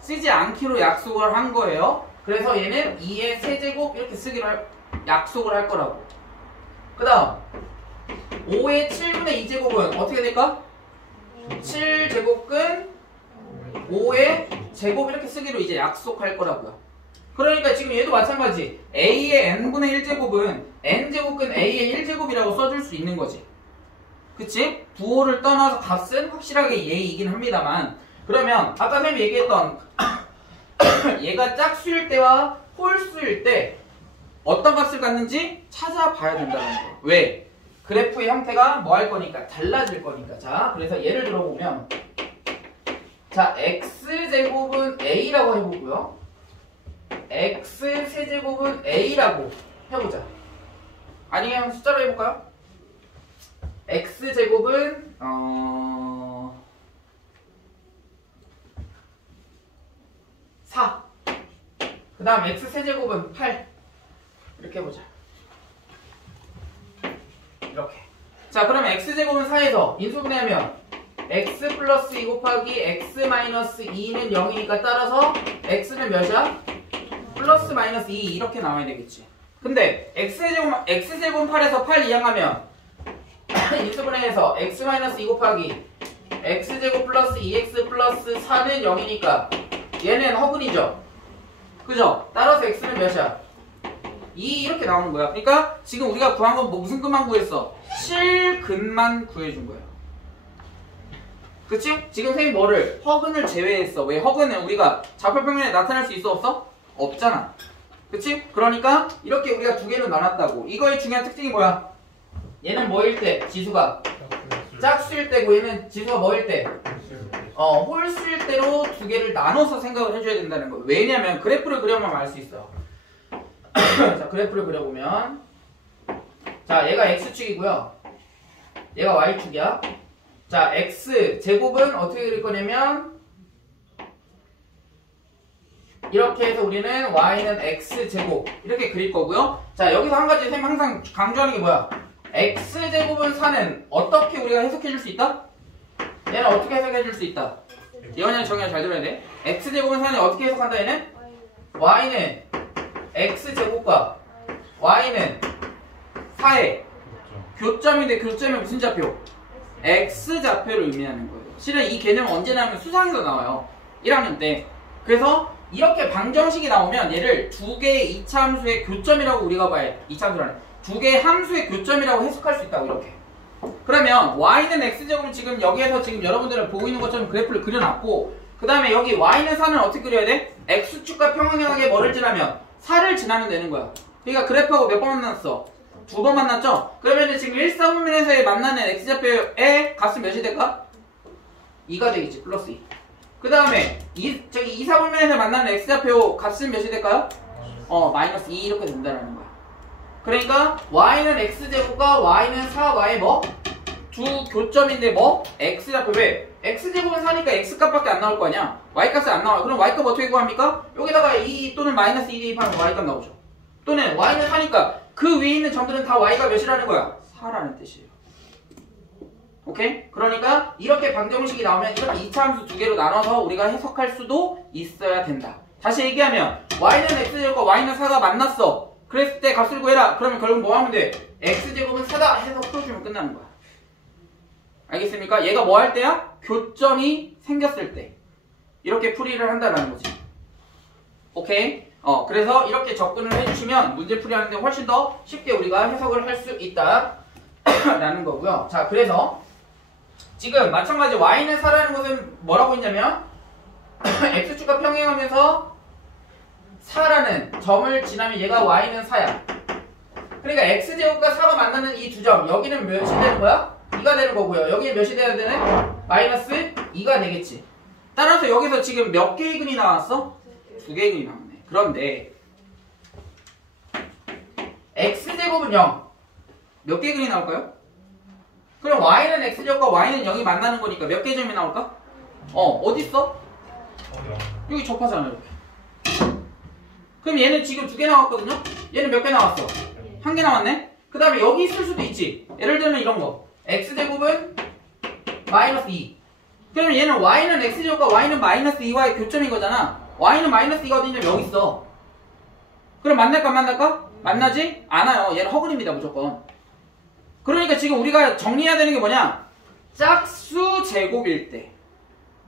쓰지 않기로 약속을 한 거예요. 그래서 얘는 2의 세제곱 이렇게 쓰기로 약속을 할 거라고. 그 다음 5의 7분의 2제곱은 어떻게 될까? 7제곱근 5의 제곱 이렇게 쓰기로 이제 약속할 거라고요. 그러니까 지금 얘도 마찬가지. a의 n분의 1제곱은 n제곱근 a의 1제곱이라고 써줄 수 있는 거지. 그치? 부호를 떠나서 값은 확실하게 얘이긴 합니다만, 그러면 아까 선생님이 얘기했던 얘가 짝수일 때와 홀수일 때 어떤 값을 갖는지 찾아봐야 된다는 거예요. 왜? 그래프의 형태가 뭐 할 거니까 달라질 거니까. 자, 그래서 예를 들어보면 자, x제곱은 a라고 해보고요, x 세제곱은 a라고 해보자. 아니면 숫자로 해볼까요? x제곱은 4. 그 다음 x세제곱은 8. 이렇게 해보자. 이렇게. 자, 그러면 x제곱은 4에서 인수분해하면 x 플러스 2 곱하기 x 마이너스 2는 0이니까 따라서 x는 몇이야? 플러스 마이너스 2 이렇게 나와야 되겠지. 근데 x제곱은 8에서 8 이항하면 인수분해해서 x 마이너스 2 곱하기 x제곱 플러스 2x 플러스 4는 0이니까 얘는 허근이죠. 그죠? 따라서 x는 몇이야? 2 이렇게 나오는 거야. 그러니까 지금 우리가 구한 건 무슨 근만 구했어? 실근만 구해준 거예요. 그치? 지금 선생님 뭐를? 허근을 제외했어. 왜? 허근은 우리가 좌표평면에 나타날 수 있어 없어? 없잖아. 그치? 그러니까 이렇게 우리가 두 개로 나눴다고. 이거의 중요한 특징이 뭐야? 얘는 뭐일 때? 지수가 짝수일 때고, 얘는 지수가 뭐일 때? 홀수일 때로 두 개를 나눠서 생각을 해줘야 된다는 거예요. 왜냐면 그래프를 그려보면 알 수 있어요. 자, 그래프를 그려보면 자, 얘가 x축이고요, 얘가 y축이야. 자, x제곱은 어떻게 그릴 거냐면 이렇게 해서 우리는 y는 x제곱 이렇게 그릴 거고요. 자, 여기서 한 가지 선생님 항상 강조하는 게 뭐야? x제곱은 4는 어떻게 우리가 해석해 줄 수 있다? 얘는 어떻게 해석해 줄 수 있다? 예원이랑 정의야 잘 들어야 돼. x제곱은 4는 어떻게 해석한다 얘는? y는 x제곱과 y는 4의 교점인데 교점이 무슨 좌표? x좌표를 의미하는 거예요. 실은 이 개념은 언제 나오면 수상에서 나와요. 1학년 때. 그래서 이렇게 방정식이 나오면 얘를 두 개의 이차함수의 교점이라고 우리가 봐야, 이차함수라는 두 개의 함수의 교점이라고 해석할 수 있다고. 이렇게. 그러면 y는 x제곱은 지금 여기에서 지금 여러분들은 보고 있는 것처럼 그래프를 그려놨고, 그 다음에 여기 y는 4는 어떻게 그려야 돼? x축과 평행하게 뭐를 지나면? 4를 지나면 되는 거야. 그러니까 그래프하고 몇 번 만났어? 2번 만났죠? 그러면 지금 1,4분면에서 만나는 x좌표의 값은 몇이 될까? 2가 되겠지. 플러스 2. 그 다음에 2,4분면에서 만나는 x좌표 값은 몇이 될까요? 마이너스 2 이렇게 된다는 거야. 그러니까 y는 x제곱과 y는 4y의 뭐? 두 교점인데 뭐? x좌표. 왜? x제곱은 4니까 x값밖에 안 나올 거 아니야? y값은 안 나와요. 그럼 y값 어떻게 구합니까? 여기다가 2 또는 마이너스 2 대입하면 y값 나오죠. 또는 y는 4니까 그 위에 있는 점들은 다 y가 몇이라는 거야? 4라는 뜻이에요. 오케이? 그러니까 이렇게 방정식이 나오면 이렇게 2차함수 두 개로 나눠서 우리가 해석할 수도 있어야 된다. 다시 얘기하면 y는 x제곱과 y는 4가 만났어. 그랬을 때 값을 구해라. 그러면 결국 뭐 하면 돼? x제곱은 4다 해서 풀어주면 끝나는 거야. 알겠습니까? 얘가 뭐 할 때야? 교점이 생겼을 때 이렇게 풀이를 한다는 거지. 오케이? 그래서 이렇게 접근을 해주시면 문제풀이 하는데 훨씬 더 쉽게 우리가 해석을 할 수 있다 라는 거고요. 자, 그래서 지금 마찬가지 y는 4라는 것은 뭐라고 했냐면 x축과 평행하면서 4라는 점을 지나면 얘가 y는 4야. 그러니까 x제곱과 4가 만나는 이 두 점, 여기는 몇이 되는 거야? 2가 되는 거고요. 여기는 몇이 돼야 되네? 마이너스 2가 되겠지. 따라서 여기서 지금 몇 개의 근이 나왔어? 2개의 근이 나왔네. 그런데 x제곱은 0. 몇 개의 근이 나올까요? 그럼 y는 x제곱과 y는 0이 만나는 거니까 몇 개의 점이 나올까? 어딨어? 여기 접하잖아 이렇게. 그럼 얘는 지금 2개 나왔거든요? 얘는 몇 개 나왔어? 1개 나왔네? 그 다음에 여기 있을 수도 있지. 예를 들면 이런 거. x제곱은 마이너스 2. 그러면 얘는 y는 x제곱과 y는 마이너스 2와의 교점인 거잖아. y는 마이너스 2가 어디 있냐면 여기 있어. 그럼 만날까 안 만날까? 만나지 않아요. 얘는 허근입니다 무조건. 그러니까 지금 우리가 정리해야 되는 게 뭐냐? 짝수 제곱일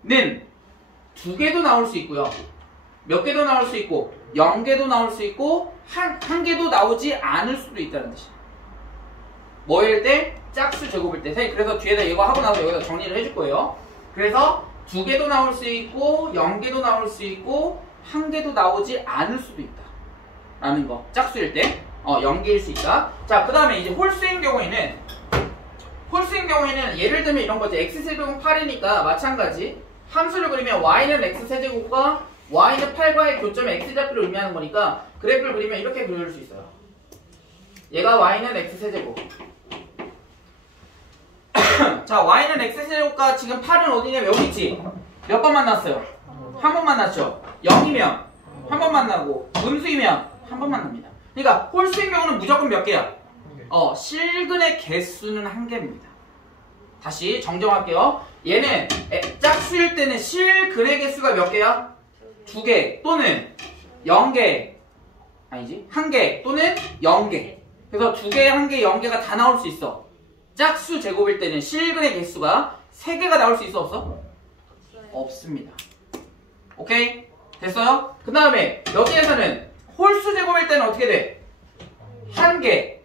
때는 2개도 나올 수 있고요. 몇 개도 나올 수 있고 0개도 나올 수 있고 한 개도 나오지 않을 수도 있다는 뜻이에요. 뭐일 때? 짝수 제곱일 때. 그래서 뒤에다 이거 하고 나서 여기다 정리를 해줄 거예요. 그래서 2개도 나올 수 있고 0개도 나올 수 있고 1개도 나오지 않을 수도 있다 라는 거. 짝수일 때 0개일 수 있다. 자, 그 다음에 이제 홀수인 경우에는 예를 들면 이런 거지. x세제곱은 8이니까 마찬가지 함수를 그리면 y는 x세제곱과 y는 8과의 교점의 x좌표를 의미하는 거니까 그래프를 그리면 이렇게 그릴 수 있어요. 얘가 y는 x세제곱. 자, y는 x세제곱과 지금 8은 어디냐면 여기 있지. 몇 번 만났어요? 한 번 만났죠. 0이면 한 번 만나고 음수이면 한 번 만납니다. 그러니까 홀수인 경우는 무조건 몇 개야? 실근의 개수는 1개입니다. 다시 정정할게요. 얘는 짝수일 때는 실근의 개수가 몇 개야? 2개 또는 0개 아니지 1개 또는 0개. 그래서 2개, 1개, 0개가 다 나올 수 있어. 짝수 제곱일 때는 실근의 개수가 3개가 나올 수 있어 없어? 없습니다. 오케이? 됐어요? 그 다음에 여기에서는 홀수 제곱일 때는 어떻게 돼? 1개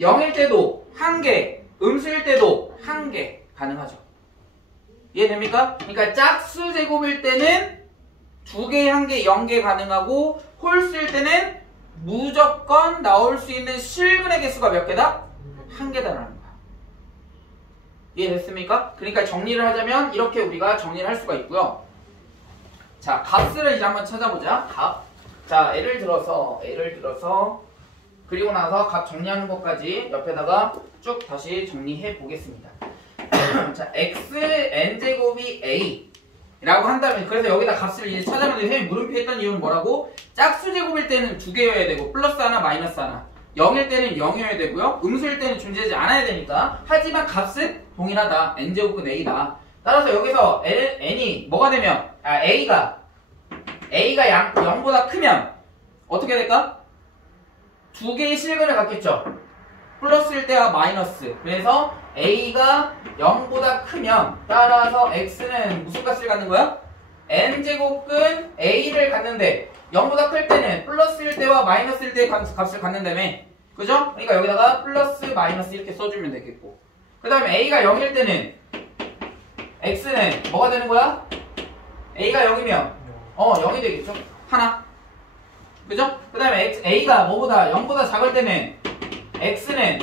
0일 때도 1개 음수일 때도 1개 가능하죠. 이해됩니까? 그러니까 짝수 제곱일 때는 2개, 1개, 0개 가능하고 홀수일 때는 무조건 나올 수 있는 실근의 개수가 몇 개다? 1개다라는 거야. 이해됐습니까? 그러니까 정리를 하자면 이렇게 우리가 정리를 할 수가 있고요. 자, 값을 이제 한번 찾아보자. 값. 자, 예를 들어서 그리고 나서 값 정리하는 것까지 옆에다가 쭉 다시 정리해 보겠습니다. 자, x n제곱이 a 라고 한다면 그래서 여기다 값을 이제 찾아보는데 선생님이 물음표 했던 이유는 뭐라고? 짝수 제곱일 때는 2개여야 되고 플러스 하나 마이너스 하나 0일 때는 0이어야 되고요. 음수일 때는 존재하지 않아야 되니까. 하지만 값은 동일하다. n제곱은 a다. 따라서 여기서 n이 뭐가 되면 a가 0보다 크면 어떻게 될까? 2개의 실근을 갖겠죠. 플러스일 때와 마이너스. 그래서 a가 0보다 크면 따라서 x는 무슨 값을 갖는 거야? n제곱근 a를 갖는데 0보다 클 때는 플러스일 때와 마이너스일 때의 값을 갖는다며. 그죠? 그러니까 여기다가 플러스 마이너스 이렇게 써주면 되겠고. 그 다음에 a가 0일 때는 x는 뭐가 되는 거야? a가 0이면 0이 되겠죠? 하나. 그죠? 그 다음에 a가 뭐보다 0보다 작을 때는 x는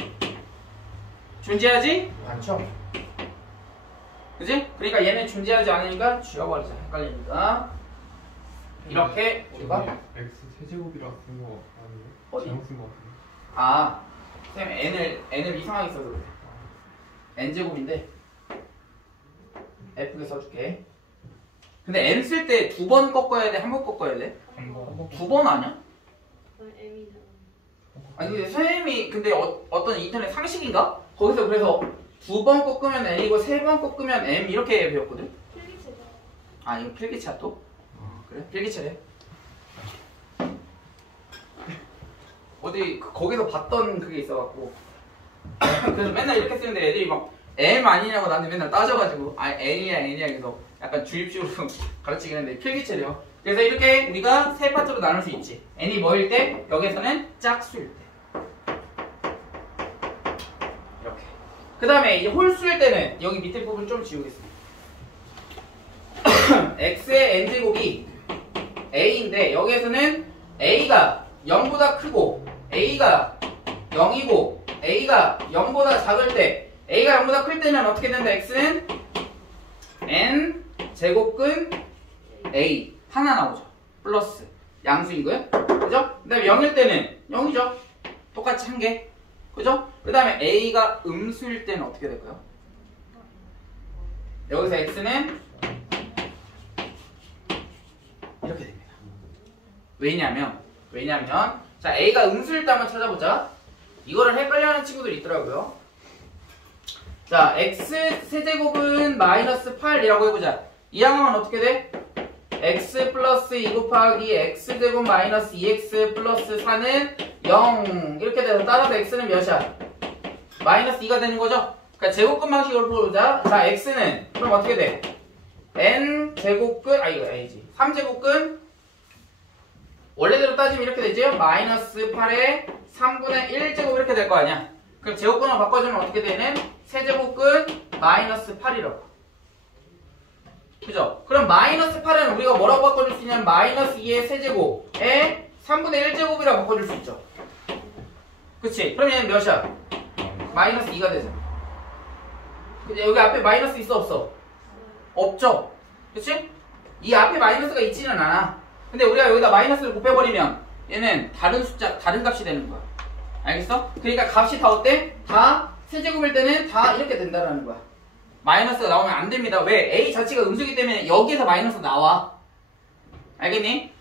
존재하지 않죠. 그지? 그러니까 얘는 존재하지 않으니까 지워버리자. 헷갈리니까. 이렇게 우리가 x 세제곱이라 쓴 거 아니에요? 어디? 잘못 쓴 거 같은데. 쌤 n을 이상하게 써서 그래. n제곱인데 예쁘게 써줄게. 근데 n 쓸 때 2번 꺾어야 돼? 한 번 꺾어야 돼? 한 번. 2번 아니야? M이잖아. 아니 근데 선생님이 근데 어떤 인터넷 상식인가? 거기서 그래서 2번 꺾으면 n이고 3번 꺾으면 m 이렇게 배웠거든? 필기체가. 아 이거 필기체야 또? 그래? 필기체래. 어디 거기서 봤던 그게 있어갖고 그래서 맨날 이렇게 쓰는데 애들이 막 M 아니냐고 나한테 맨날 따져가지고 N이야 그래서 약간 주입식으로 가르치긴 했는데 필기체래요. 그래서 이렇게 우리가 세 파트로 나눌 수 있지. N이 뭐일 때? 여기서는 짝수일 때. 이렇게. 그 다음에 이제 홀수일 때는 여기 밑에 부분 좀 지우겠습니다. X의 N제곱이 A인데 여기에서는 A가 0보다 크고 A가 0이고 A가 0보다 작을 때 A가 0보다 클 때는 어떻게 된다? X는 N 제곱근 A 하나 나오죠. 플러스 양수인거예요. 그죠? 그 다음에 0일 때는 0이죠. 똑같이 한 개. 그죠? 그 다음에 A가 음수일 때는 어떻게 될까요? 여기서 X는 이렇게 됩니다. 왜냐면 자 A가 음수일 때 한번 찾아보자. 이거를 헷갈려하는 친구들이 있더라고요. 자 X 세제곱은 마이너스 8이라고 해보자. 이 항은 어떻게 돼? X 플러스 2 곱하기 X제곱 마이너스 2X 플러스 4는 0 이렇게 돼서 따라서 X는 몇이야? 마이너스 2가 되는 거죠? 그러니까 제곱근 방식으로 보자. 자 X는 그럼 어떻게 돼? N 제곱근 이거 A지 3제곱근 원래대로 따지면 이렇게 되죠? 마이너스 8에 3분의 1제곱 이렇게 될 거 아니야? 그럼 제곱근으로 바꿔주면 어떻게 되는? 세제곱근 마이너스 8이라고. 그죠? 그럼 마이너스 8은 우리가 뭐라고 바꿔줄 수 있냐면 마이너스 2의 세제곱에 3분의 1제곱이라고 바꿔줄 수 있죠. 그치? 그럼 얘는 몇이야? 마이너스 2가 되잖아. 근데 여기 앞에 마이너스 있어 없어? 없죠? 그치? 이 앞에 마이너스가 있지는 않아. 근데 우리가 여기다 마이너스를 곱해버리면 얘는 다른 숫자, 다른 값이 되는 거야. 알겠어? 그러니까 값이 다 어때? 다 세제곱일 때는 다 이렇게 된다라는 거야. 마이너스가 나오면 안 됩니다. 왜? A 자체가 음수이기 때문에 여기에서 마이너스 나와. 알겠니?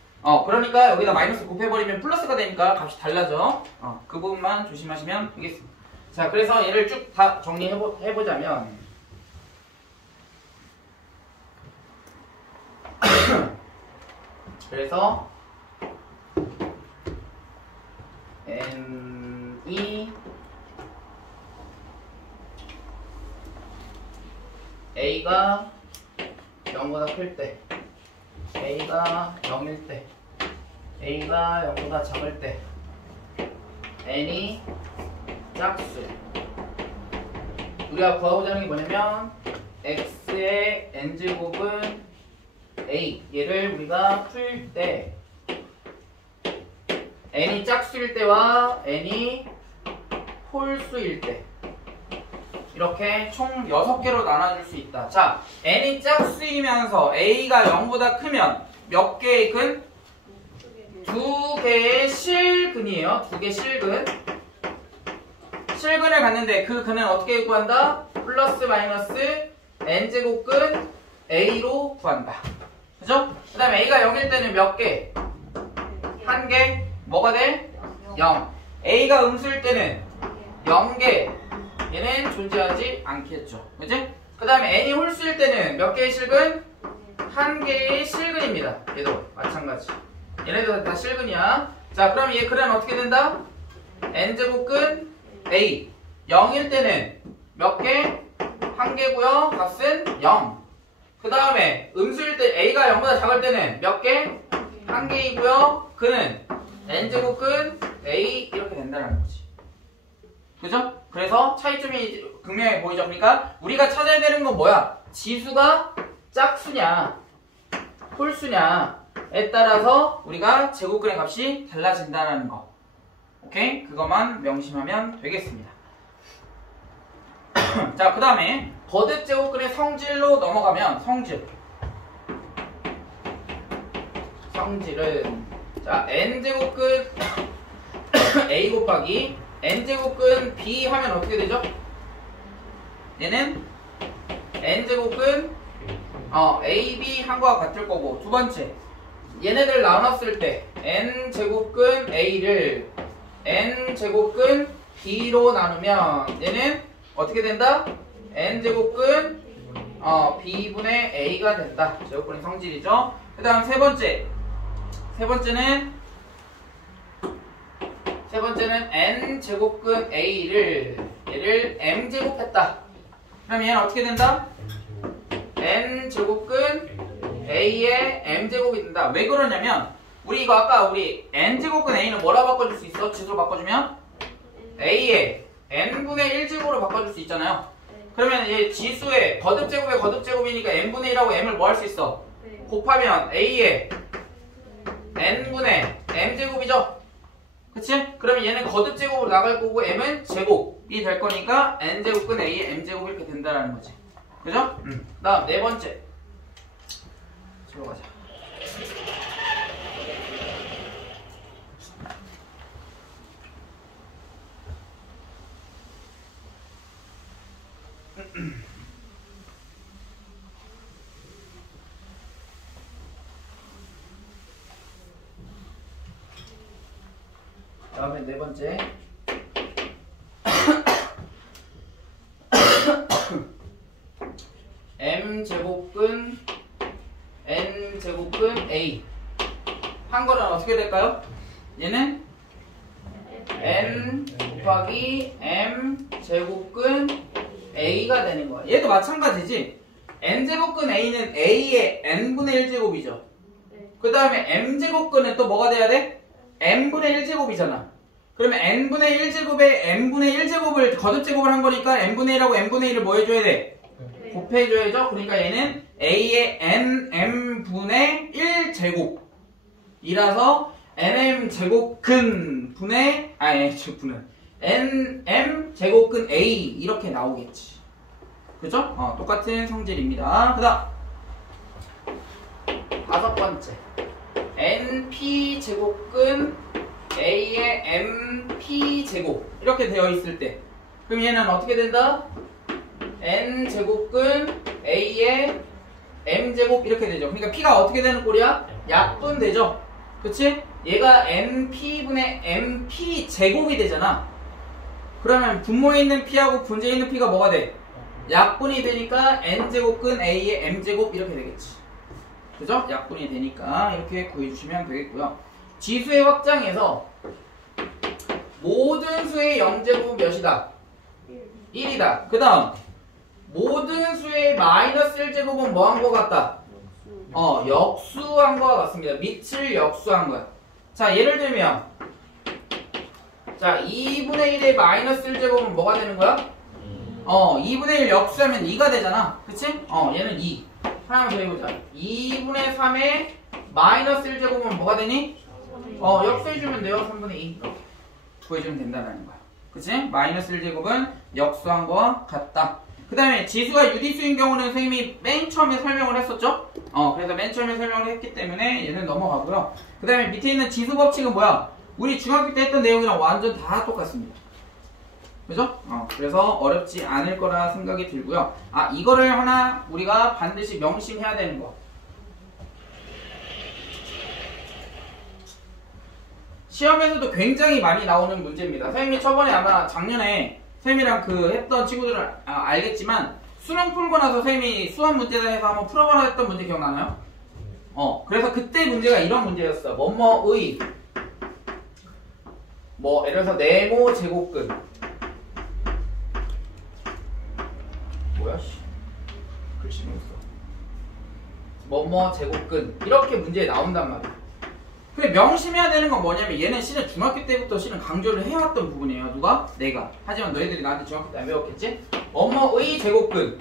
그러니까 여기다 마이너스 곱해버리면 플러스가 되니까 값이 달라져. 그 부분만 조심하시면 되겠습니다. 자, 그래서 얘를 쭉 다 정리해보자면 그래서 N이 A가 0보다 클 때, A가 0일 때, A가 0보다 작을 때, N이 짝수. 우리가 구하고자 하는 게 뭐냐면 X의 N제곱은 A. 얘를 우리가 풀 때 N이 짝수일 때와 N이 홀수일 때 이렇게 총 6개로 나눠줄 수 있다. 자, N이 짝수이면서 A가 0보다 크면 몇 개의 근? 2개의 실근이에요. 2개 실근. 실근을 갖는데 그 근은 어떻게 구한다? 플러스 마이너스 N제곱근 A로 구한다. 그죠? 그 다음에 A가 0일 때는 몇 개? 1개. 뭐가 돼? 0. A가 음수일 때는 0개. 얘는 존재하지 않겠죠. 그치? 그 다음에 N이 홀수일 때는 몇 개의 실근? 1개의 실근입니다. 얘도 마찬가지. 얘네도 다 실근이야. 자, 그럼 얘 근은 어떻게 된다? N제곱근 A. 0일 때는 몇 개? 1개고요. 값은 0. 그 다음에 음수일 때 A가 0보다 작을 때는 몇 개? 1개이고요. 그는 N제곱근 A 이렇게 된다는 거지. 그죠? 그래서 차이점이 극명하게 보이죠? 그러니까 우리가 찾아야 되는 건 뭐야? 지수가 짝수냐 홀수냐에 따라서 우리가 제곱근의 값이 달라진다는 거. 오케이? 그것만 명심하면 되겠습니다. 자, 그 다음에 거듭 제곱근의 성질로 넘어가면 성질은 자 n제곱근 a 곱하기 n제곱근 b 하면 어떻게 되죠? 얘는 n제곱근 ab 한 거와 같을 거고, 두 번째 얘네들 나눴을 때 n제곱근 a를 n제곱근 b로 나누면 얘는 어떻게 된다? n제곱근 b분의 a가 된다. 제곱근의 성질이죠. 그 다음 세 번째는 n제곱근 a를 얘를 m제곱했다. 그럼 얘는 어떻게 된다? n제곱근 a의 m제곱이 된다. 왜 그러냐면 우리 이거 아까 우리 n제곱근 a는 뭐라 바꿔줄 수 있어? 지수로 바꿔주면 a의 n분의 1제곱으로 바꿔줄 수 있잖아요. 그러면 얘 지수의 거듭제곱의 거듭제곱이니까 n분의 1하고 m을 뭐 할 수 있어? 곱하면 a의 n분의 m제곱이죠? 그치? 그러면 얘는 거듭제곱으로 나갈 거고 m은 제곱이 될 거니까 n제곱근 a의 m제곱 이렇게 된다는 거지. 그죠? 그 다음 네 번째. 저로 가자. 다음에 네 번째. m제곱근 n제곱근 a 한 거는 어떻게 될까요? 얘는 n 곱하기 m제곱근 a가 되는 거야. 얘도 마찬가지지. n제곱근 a는 a의 n분의 1제곱이죠. 그 다음에 m제곱근은 또 뭐가 돼야 돼? n분의 1제곱이잖아. 그러면 n분의 1제곱에 n분의 1제곱을 거듭제곱을 한 거니까 n분의 1하고 n분의 1을 뭐 해줘야 돼? 곱해줘야죠. 그러니까 얘는 a의 nm분의 1제곱이라서 nm제곱근 분의 제곱분은 nm제곱근 a 이렇게 나오겠지. 그죠? 똑같은 성질입니다. 그 다음 다섯 번째 np제곱근 a의 mp제곱 이렇게 되어 있을 때 그럼 얘는 어떻게 된다? n제곱근 a의 m제곱 이렇게 되죠. 그러니까 p가 어떻게 되는 꼴이야? 약분 되죠. 그치? 얘가 np분의 mp제곱이 되잖아. 그러면 분모에 있는 p하고 분자에 있는 p가 뭐가 돼? 약분이 되니까 n제곱근 a의 m제곱 이렇게 되겠지. 그죠? 약분이 되니까 이렇게 구해주시면 되겠고요. 지수의 확장에서 모든 수의 0제곱은 몇이다? 1이다. 그 다음 모든 수의 마이너스 1제곱은 뭐 한 거 같다? 역수한 거와 같습니다. 밑을 역수한 거야. 자, 예를 들면 자 2분의 1의 마이너스 1제곱은 뭐가 되는 거야? 2분의 1 역수하면 2가 되잖아. 그치? 얘는 2. 하나만 더 해보자. 2분의 3의 마이너스 1제곱은 뭐가 되니? 역수해주면 돼요. 3분의 2 구해주면 된다는 거야. 그치? 마이너스 1제곱은 역수한 거와 같다. 그 다음에 지수가 유리수인 경우는 선생님이 맨 처음에 설명을 했었죠? 그래서 맨 처음에 설명을 했기 때문에 얘는 넘어가고요. 그 다음에 밑에 있는 지수 법칙은 뭐야? 우리 중학교 때 했던 내용이랑 완전 다 똑같습니다. 그죠? 그래서 어렵지 않을 거라 생각이 들고요. 이거를 하나 우리가 반드시 명심해야 되는 거. 시험에서도 굉장히 많이 나오는 문제입니다. 선생님이 저번에 아마 작년에 선생님이랑 했던 친구들은 알겠지만 수능 풀고 나서 선생님이 수학 문제단에서 한번 풀어보라 했던 문제 기억나나요? 그래서 그때 문제가 이런 문제였어. 뭐뭐의 예를 들어서 네모 제곱근 뭐야 씨 글씨 못 써. 뭐뭐 제곱근 이렇게 문제에 나온단 말이야. 근데 명심해야 되는 건 뭐냐면 얘는 실은 중학교 때부터 실은 강조를 해왔던 부분이에요. 누가? 내가. 하지만 너희들이 나한테 중학교 때 안 배웠겠지? 뭐뭐의 제곱근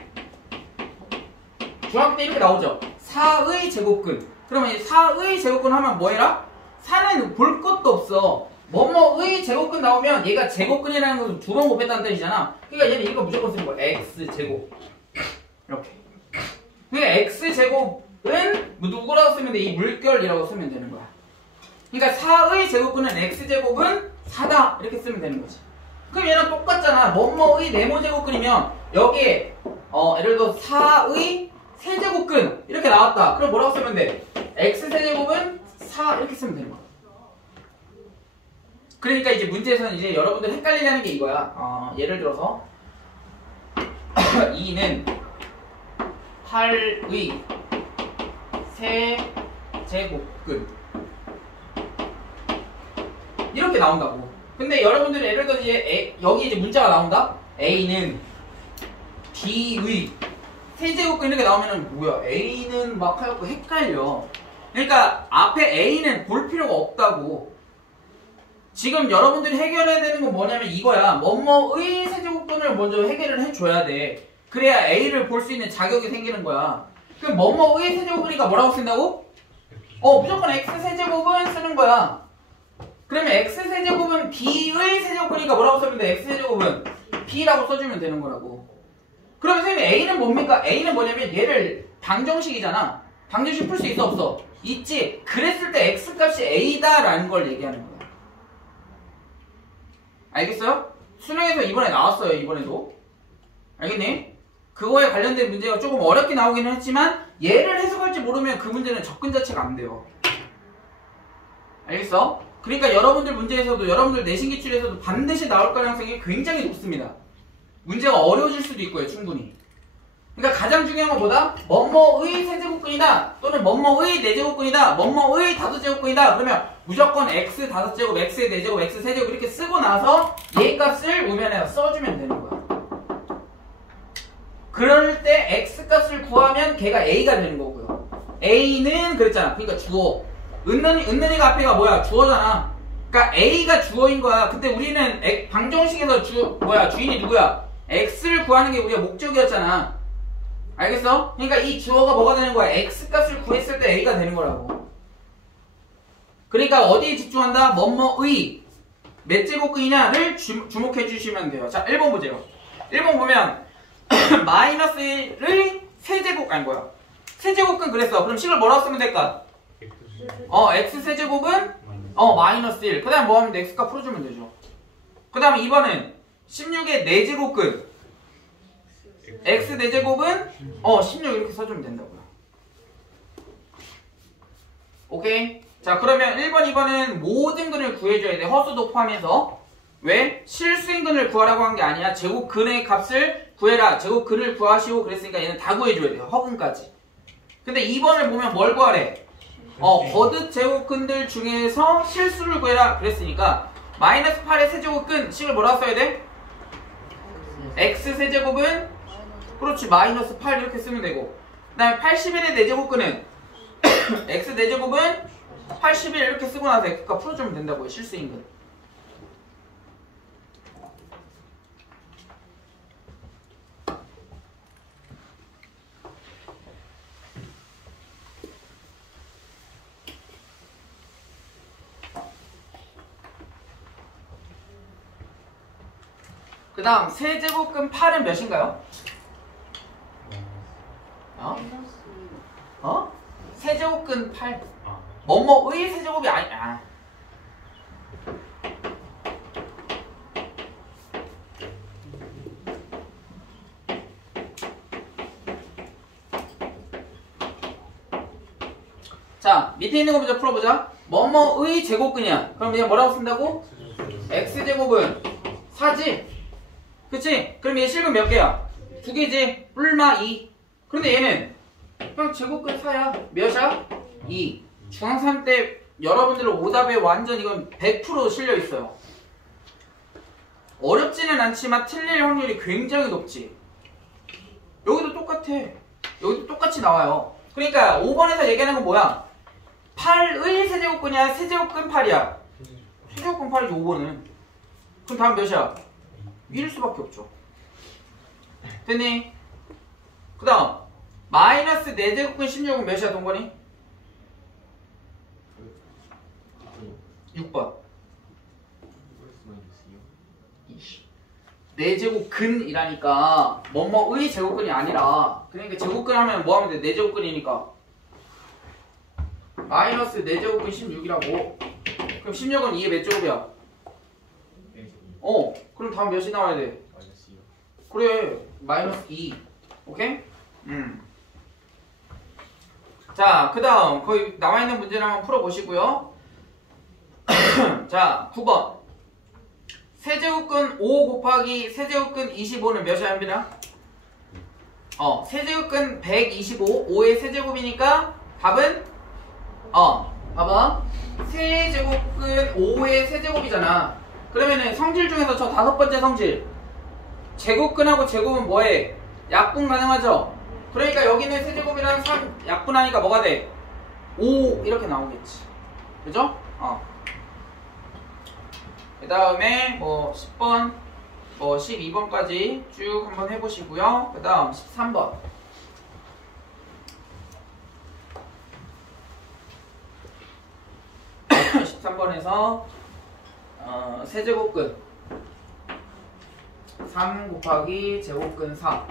중학교 때 이렇게 나오죠. 4의 제곱근. 그러면 이 4의 제곱근 하면 뭐 해라? 4는 볼 것도 없어. 뭐뭐의 제곱근 나오면 얘가 제곱근이라는 것을 두 번 곱했다는 뜻이잖아. 그러니까 얘는 이거 무조건 쓰는 거야. x제곱 이렇게. 그러니까 x제곱은 누구라고 쓰면 돼? 이 물결이라고 쓰면 되는 거야. 그러니까 4의 제곱근은 x제곱은 4다 이렇게 쓰면 되는 거지. 그럼 얘랑 똑같잖아. 뭐뭐의 네모제곱근이면 여기에 예를 들어 4의 세제곱근 이렇게 나왔다. 그럼 뭐라고 쓰면 돼? x세제곱은 4 이렇게 쓰면 되는 거야. 그러니까 이제 문제에서는 이제 여러분들 헷갈리게 하는 게 이거야. 예를 들어서 2는 8의 세제곱근 이렇게 나온다고. 근데 여러분들이 예를 들어서 이제 여기 이제 문자가 나온다. A는 B의 세제곱근 이렇게 나오면은 뭐야? A는 막 해갖고 헷갈려. 그러니까 앞에 A는 볼 필요가 없다고. 지금 여러분들이 해결해야 되는 건 뭐냐면 이거야. 뭐뭐의 세제곱근을 먼저 해결을 해줘야 돼. 그래야 A를 볼 수 있는 자격이 생기는 거야. 그럼 뭐뭐의 세제곱이니까 뭐라고 쓴다고? 무조건 X세제곱은 쓰는 거야. 그러면 X세제곱은 B의 세제곱이니까 뭐라고 쓰면 돼? X세제곱은 B라고 써주면 되는 거라고. 그러면 선생님 A는 뭡니까? A는 뭐냐면 얘를 방정식이잖아. 방정식 풀 수 있어 없어? 있지. 그랬을 때 x값이 a다라는 걸 얘기하는 거야. 알겠어요? 수능에서 이번에 나왔어요. 이번에도. 알겠니? 그거에 관련된 문제가 조금 어렵게 나오기는 했지만 얘를 해석할지 모르면 그 문제는 접근 자체가 안 돼요. 알겠어? 그러니까 여러분들 문제에서도 여러분들 내신 기출에서도 반드시 나올 가능성이 굉장히 높습니다. 문제가 어려워질 수도 있고요. 충분히. 그러니까 가장 중요한 건 뭐다? 뭐뭐의 세제곱근이다 또는 뭐뭐의 네제곱근이다 뭐뭐의 다섯제곱근이다 그러면 무조건 x 다섯제곱, x의 네제곱, x 세제곱 이렇게 쓰고 나서 얘 값을 우면에 써주면 되는 거야. 그럴 때 x 값을 구하면 걔가 a가 되는 거고요. a는 그랬잖아. 그러니까 주어. 은는이가 앞에가 뭐야? 주어잖아. 그러니까 a가 주어인 거야. 근데 우리는 방정식에서 주인이 누구야? x를 구하는 게 우리가 목적이었잖아. 알겠어? 그러니까 이 주어가 뭐가 되는 거야? x 값을 구했을 때 a가 되는 거라고. 그러니까 어디에 집중한다? 뭐뭐의 몇 제곱근이냐를 주목해 주시면 돼요. 자, 1번 보세요. 1번 보면 마이너스 1의 세제곱 간 거야. 세제곱근 그랬어. 그럼 식을 뭐라고 쓰면 될까? x 세제곱은 마이너스 1. 그 다음에 뭐 하면 돼? x값 풀어주면 되죠. 그 다음에 2번은 16의 4제곱근 x 4제곱은 16 이렇게 써주면 된다고요. 오케이? 자, 그러면 1번, 2번은 모든 근을 구해줘야 돼. 허수도 포함해서. 왜? 실수인 근을 구하라고 한 게 아니야. 제곱근의 값을 구해라. 제곱근을 구하시오. 그랬으니까 얘는 다 구해줘야 돼요. 허근까지. 근데 2번을 보면 뭘 구하래? 거듭 제곱근들 중에서 실수를 구해라. 그랬으니까 마이너스 8의 세제곱근 식을 뭐라고 써야 돼? x 세제곱은 그렇지 마이너스 8 이렇게 쓰면 되고 그 다음에 81의 4제곱근은 x 4제곱은 81 이렇게 쓰고 나서 x값 풀어주면 된다고요. 실수인근. 그 다음 세제곱근 8은 몇인가요? 세제곱근 8 뭐뭐의 세제곱이 아니야. 자, 밑에 있는 거 먼저 풀어보자. 뭐뭐의 제곱근이야. 그럼 얘 뭐라고 쓴다고? x제곱은 4지? 그치? 그럼 얘 실근 몇 개야? 2개지? 뿔마 2. 그런데 얘는 그냥 제곱근 4야. 몇이야? 2. 중앙3 때 여러분들 오답에 완전 이건 100% 실려있어요. 어렵지는 않지만 틀릴 확률이 굉장히 높지. 여기도 똑같아. 여기도 똑같이 나와요. 그러니까 5번에서 얘기하는 건 뭐야? 8의 세제곱근이야? 세제곱근 8이야? 세제곱근 8이지 5번은. 그럼 다음 몇이야? 1일 수밖에 없죠. 됐니? 그 다음 마이너스 4제곱근 16은 몇이야 동건이? 6번 4제곱근이라니까 뭐뭐의 제곱근이 아니라 그러니까 제곱근 하면 뭐 하면 돼? 4제곱근이니까 마이너스 4제곱근 16이라고. 그럼 16은 2의 몇 제곱이야? 그럼 다음 몇이 나와야 돼? 그래 마이너스 2. 오케이? 자, 그 다음 거기 나와있는 문제를 한번 풀어보시고요. 자, 9번 세제곱근 5 곱하기 세제곱근 25는 몇이야 합니다? 세제곱근 125 5의 세제곱이니까 답은 봐봐 세제곱근 5의 세제곱이잖아. 그러면은 성질 중에서 저 5번째 성질 제곱근하고 제곱은 뭐해? 약분 가능하죠? 그러니까 여기는 세제곱이랑 3 약분하니까 뭐가 돼? 5 이렇게 나오겠지. 그죠? 그 다음에 뭐 10번 뭐 12번까지 쭉 한번 해보시고요. 그 다음 13번 13번에서 세제곱근 3 곱하기 제곱근 4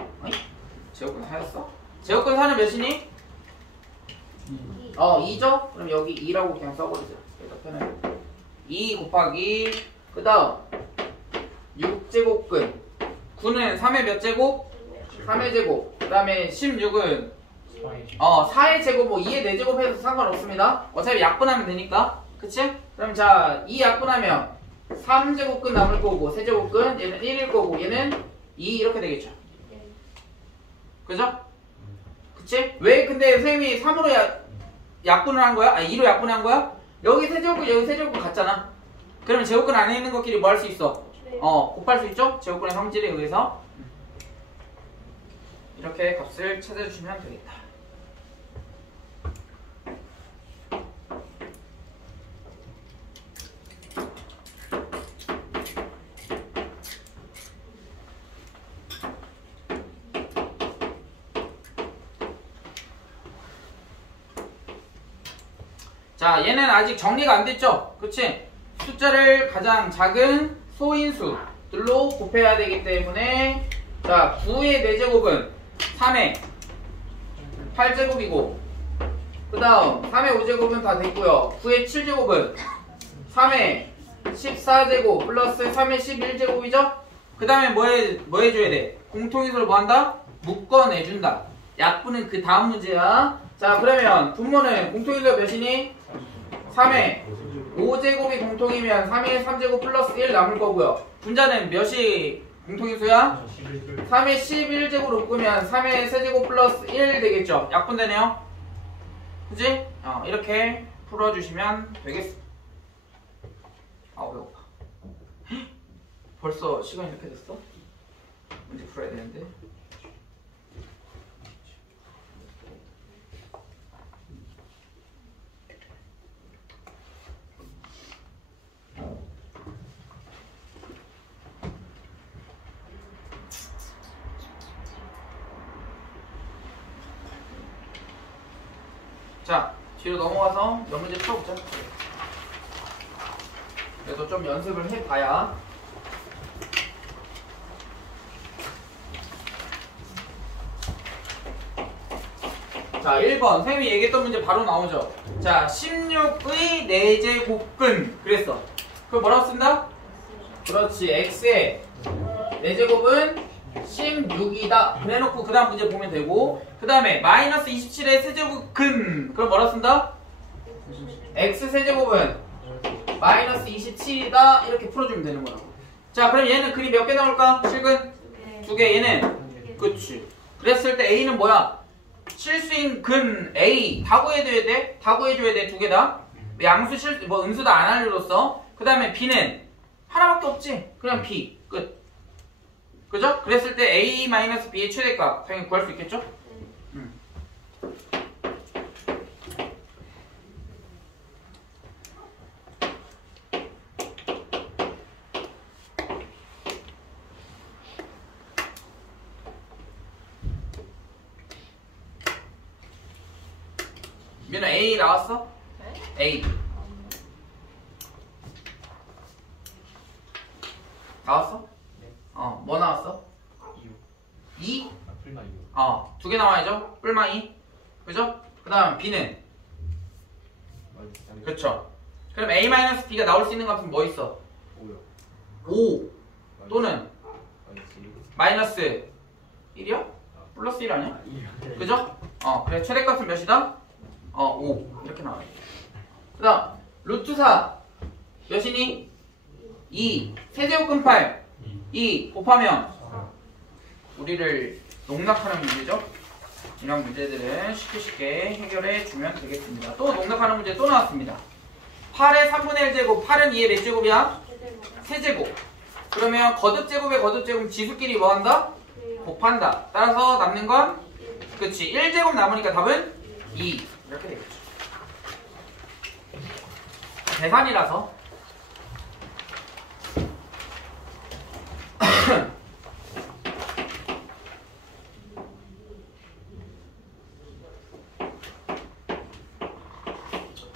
제곱근 4였어? 제곱근 4는 몇이니? 2죠? 그럼 여기 2라고 그냥 써버리세요. 그래서 편하게 2 곱하기 그 다음 6제곱근 9는 3의 몇 제곱? 3의 제곱. 그 다음에 16은 4의 제곱, 뭐 2의 4제곱 해도 상관없습니다. 어차피 약분하면 되니까. 그치? 그럼 자, 2 약분하면 3제곱근 남을 거고, 세제곱근 얘는 1일 거고, 얘는 2 이렇게 되겠죠. 그죠? 그치? 왜 근데 선생님이 3으로 약분을 한 거야? 아니 2로 약분을 한 거야? 여기 세제곱근 여기 세제곱근 같잖아. 그러면 제곱근 안에 있는 것끼리 뭐 할 수 있어? 곱할 수 있죠? 제곱근의 성질에 의해서. 이렇게 값을 찾아주시면 되겠다. 자, 얘는 아직 정리가 안 됐죠? 그치? 숫자를 가장 작은 소인수들로 곱해야 되기 때문에 자, 9의 4제곱은 3의 8제곱이고 그 다음 3의 5제곱은 다 됐고요. 9의 7제곱은 3의 14제곱 플러스 3의 11제곱이죠? 그 다음에 뭐 해줘야 돼? 공통인수를 뭐 한다? 묶어내준다. 약분은 그 다음 문제야. 자, 그러면 분모는 공통인수가 몇이니? 3의 5제곱이 공통이면 3의 3제곱 플러스 1 남을 거고요. 분자는 몇이 공통인수야? 3의 11제곱으로 묶으면 3의 세제곱 플러스 1 되겠죠? 약분되네요. 그치? 이렇게 풀어주시면 되겠어. 배고파. 벌써 시간이 이렇게 됐어? 문제 풀어야 되는데. 자, 뒤로 넘어가서 몇 문제 풀어보자. 그래도 좀 연습을 해봐야. 자, 1번 선생님이 얘기했던 문제 바로 나오죠. 자, 16의 4제곱근 그랬어. 그럼 뭐라고 쓴다? 그렇지, x의 4제곱은 16이다 그래놓고 그 다음 문제 보면 되고, 그 다음에 마이너스 27의 세제곱근 그럼 뭐라고 쓴다? x 세제곱은 마이너스 27이다 이렇게 풀어주면 되는 거야. 자, 그럼 얘는 근이 몇 개 나올까? 실근? 2개. 얘는? 그치. 그랬을 때 a는 뭐야? 실수인 근 a 다 구해줘야 돼? 다 구해줘야 돼. 2개 다. 양수 실수 뭐 음수 다 안 알려줬어. 그 다음에 b는 하나밖에 없지. 그냥 b 끝. 그죠? 그랬을 때 a-b의 최대값 당연히 구할 수 있겠죠? 민우 A 나왔어? 네? A 나왔어? 네. 뭐 나왔어? 2? 풀마 2. 2개 나와야죠? 뿔마 2 그죠? 그 다음 B는? 그쵸. 그럼 A-B가 나올 수 있는 값은 뭐 있어? 5요. 5 또는 마이너스 1이요? 플러스 1 아니야? 그죠? 그래 최대값은 몇이다? 5 이렇게 나와요. 그 다음 루트 4 몇이니? 2 세제곱근 8 2 곱하면 우리를 농락하는 문제죠. 이런 문제들은 쉽게 해결해 주면 되겠습니다. 또 농락하는 문제 또 나왔습니다. 8의 3분의 1제곱 8은 2의 몇 제곱이야? 세제곱. 그러면 거듭제곱에 거듭제곱 지수끼리 뭐 한다? 곱한다. 따라서 남는 건 그치 1제곱 남으니까 답은 2 이렇게 되겠죠. 계산이라서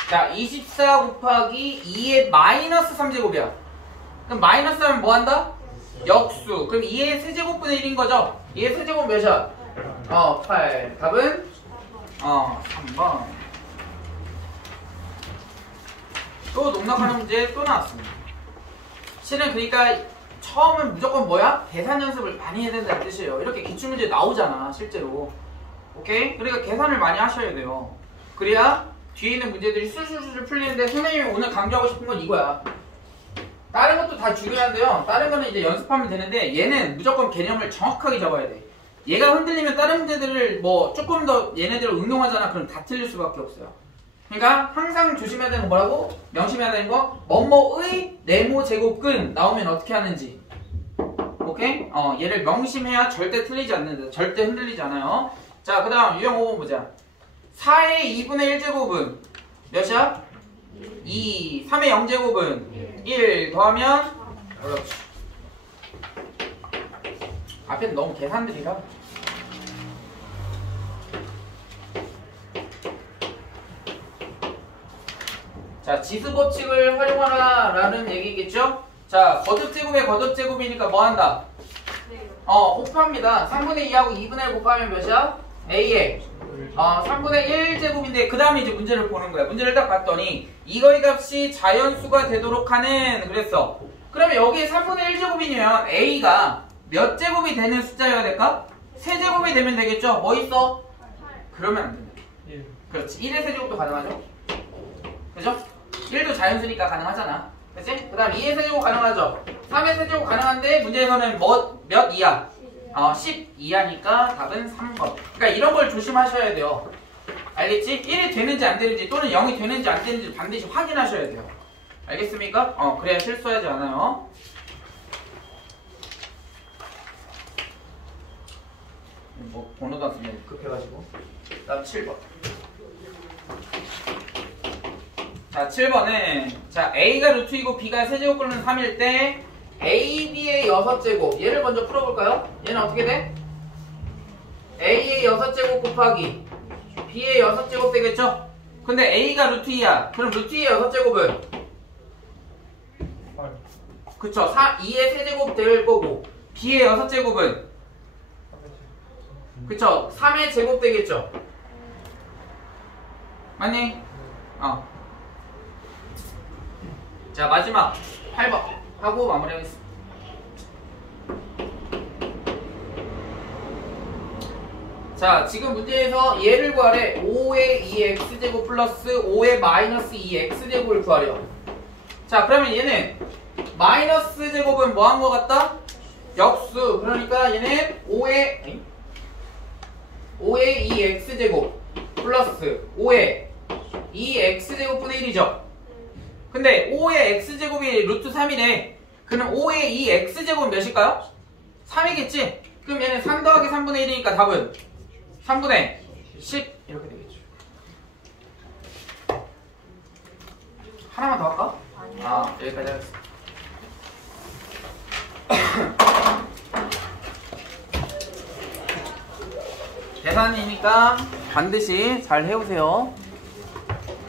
자, 24 곱하기 2의 마이너스 3제곱이야. 그럼 마이너스 하면 뭐 한다? 역수. 그럼 2의 세제곱분의 1인 거죠? 2의 세제곱 몇이야? 8. 답은? 3번. 또 농락하는 문제 또 나왔습니다. 실은 그러니까 처음은 무조건 뭐야? 계산 연습을 많이 해야 된다는 뜻이에요. 이렇게 기출문제 나오잖아 실제로. 오케이? 그러니까 계산을 많이 하셔야 돼요. 그래야 뒤에 있는 문제들이 술술술 풀리는데 선생님이 오늘 강조하고 싶은 건 이거야. 다른 것도 다 중요한데요. 다른 거는 이제 연습하면 되는데 얘는 무조건 개념을 정확하게 잡아야 돼. 얘가 흔들리면 다른 문제들을 뭐 조금 더 얘네들을 응용하잖아. 그럼 다 틀릴 수밖에 없어요. 그러니까 항상 조심해야 되는 거 뭐라고? 명심해야 되는 거 뭐뭐의 네모 제곱근 나오면 어떻게 하는지. 오케이? 얘를 명심해야 절대 틀리지 않는다. 절대 흔들리지 않아요. 자, 그 다음 유형 5번 보자. 4의 2분의 1제곱은 몇이야? 2. 3의 0제곱은 1 더하면 그렇지. 앞에는 너무 계산들이라. 자, 지수 법칙을 활용하라 라는 얘기겠죠? 자, 거듭제곱의 거듭제곱이니까 뭐 한다? 곱합니다. 3분의 2하고 2분의 1 곱하면 몇이야? A에 3분의 1제곱인데 그 다음에 이제 문제를 보는 거야. 문제를 딱 봤더니 이거의 값이 자연수가 되도록 하는 그랬어. 그러면 여기에 3분의 1제곱이면 A가 몇 제곱이 되는 숫자여야 될까? 세제곱이 되면 되겠죠? 뭐 있어? 그러면 안 된다. 그렇지. 1의 세제곱도 가능하죠? 그죠? 1도 자연수니까 가능하잖아. 그치? 그 다음 2의 세제곱 가능하죠? 3의 세제곱 가능한데 문제에서는 몇 이하? 10 이하니까 답은 3번. 그러니까 이런 걸 조심하셔야 돼요. 알겠지? 1이 되는지 안 되는지 또는 0이 되는지 안 되는지 반드시 확인하셔야 돼요. 알겠습니까? 그래야 실수하지 않아요. 뭐 번호도 안 쓰면 급해가지고. 다음 7번. 자, 7번은 자 A가 루트이고 B가 세제곱분은 3일 때 A, B의 6제곱 얘를 먼저 풀어볼까요? 얘는 어떻게 돼? A의 6제곱 곱하기 B의 6제곱 되겠죠? 근데 A가 루트 2야. 그럼 루트 2의 6제곱은? 그쵸. 2의 세제곱 될 거고 B의 6제곱은? 그쵸. 3의 제곱 되겠죠? 맞니? 자, 마지막 8번 하고 마무리하겠습니다. 자, 지금 문제에서 얘를 구하래. 5의 2x제곱 플러스 5의 마이너스 2x제곱을 구하래요. 자, 그러면 얘는 마이너스 제곱은 뭐 한 것 같다? 역수. 그러니까 얘는 5의 2x제곱 플러스 5의 2x제곱분의 1이죠. 근데 5의 x제곱이 루트 3이래. 그럼 5의 2x제곱은 몇일까요? 3이겠지? 그럼 얘는 3 더하기 3분의 1이니까 답은 3분의 10 이렇게 되겠죠. 하나만 더 할까? 여기까지 하겠습니다. 계산이니까 반드시 잘 해오세요.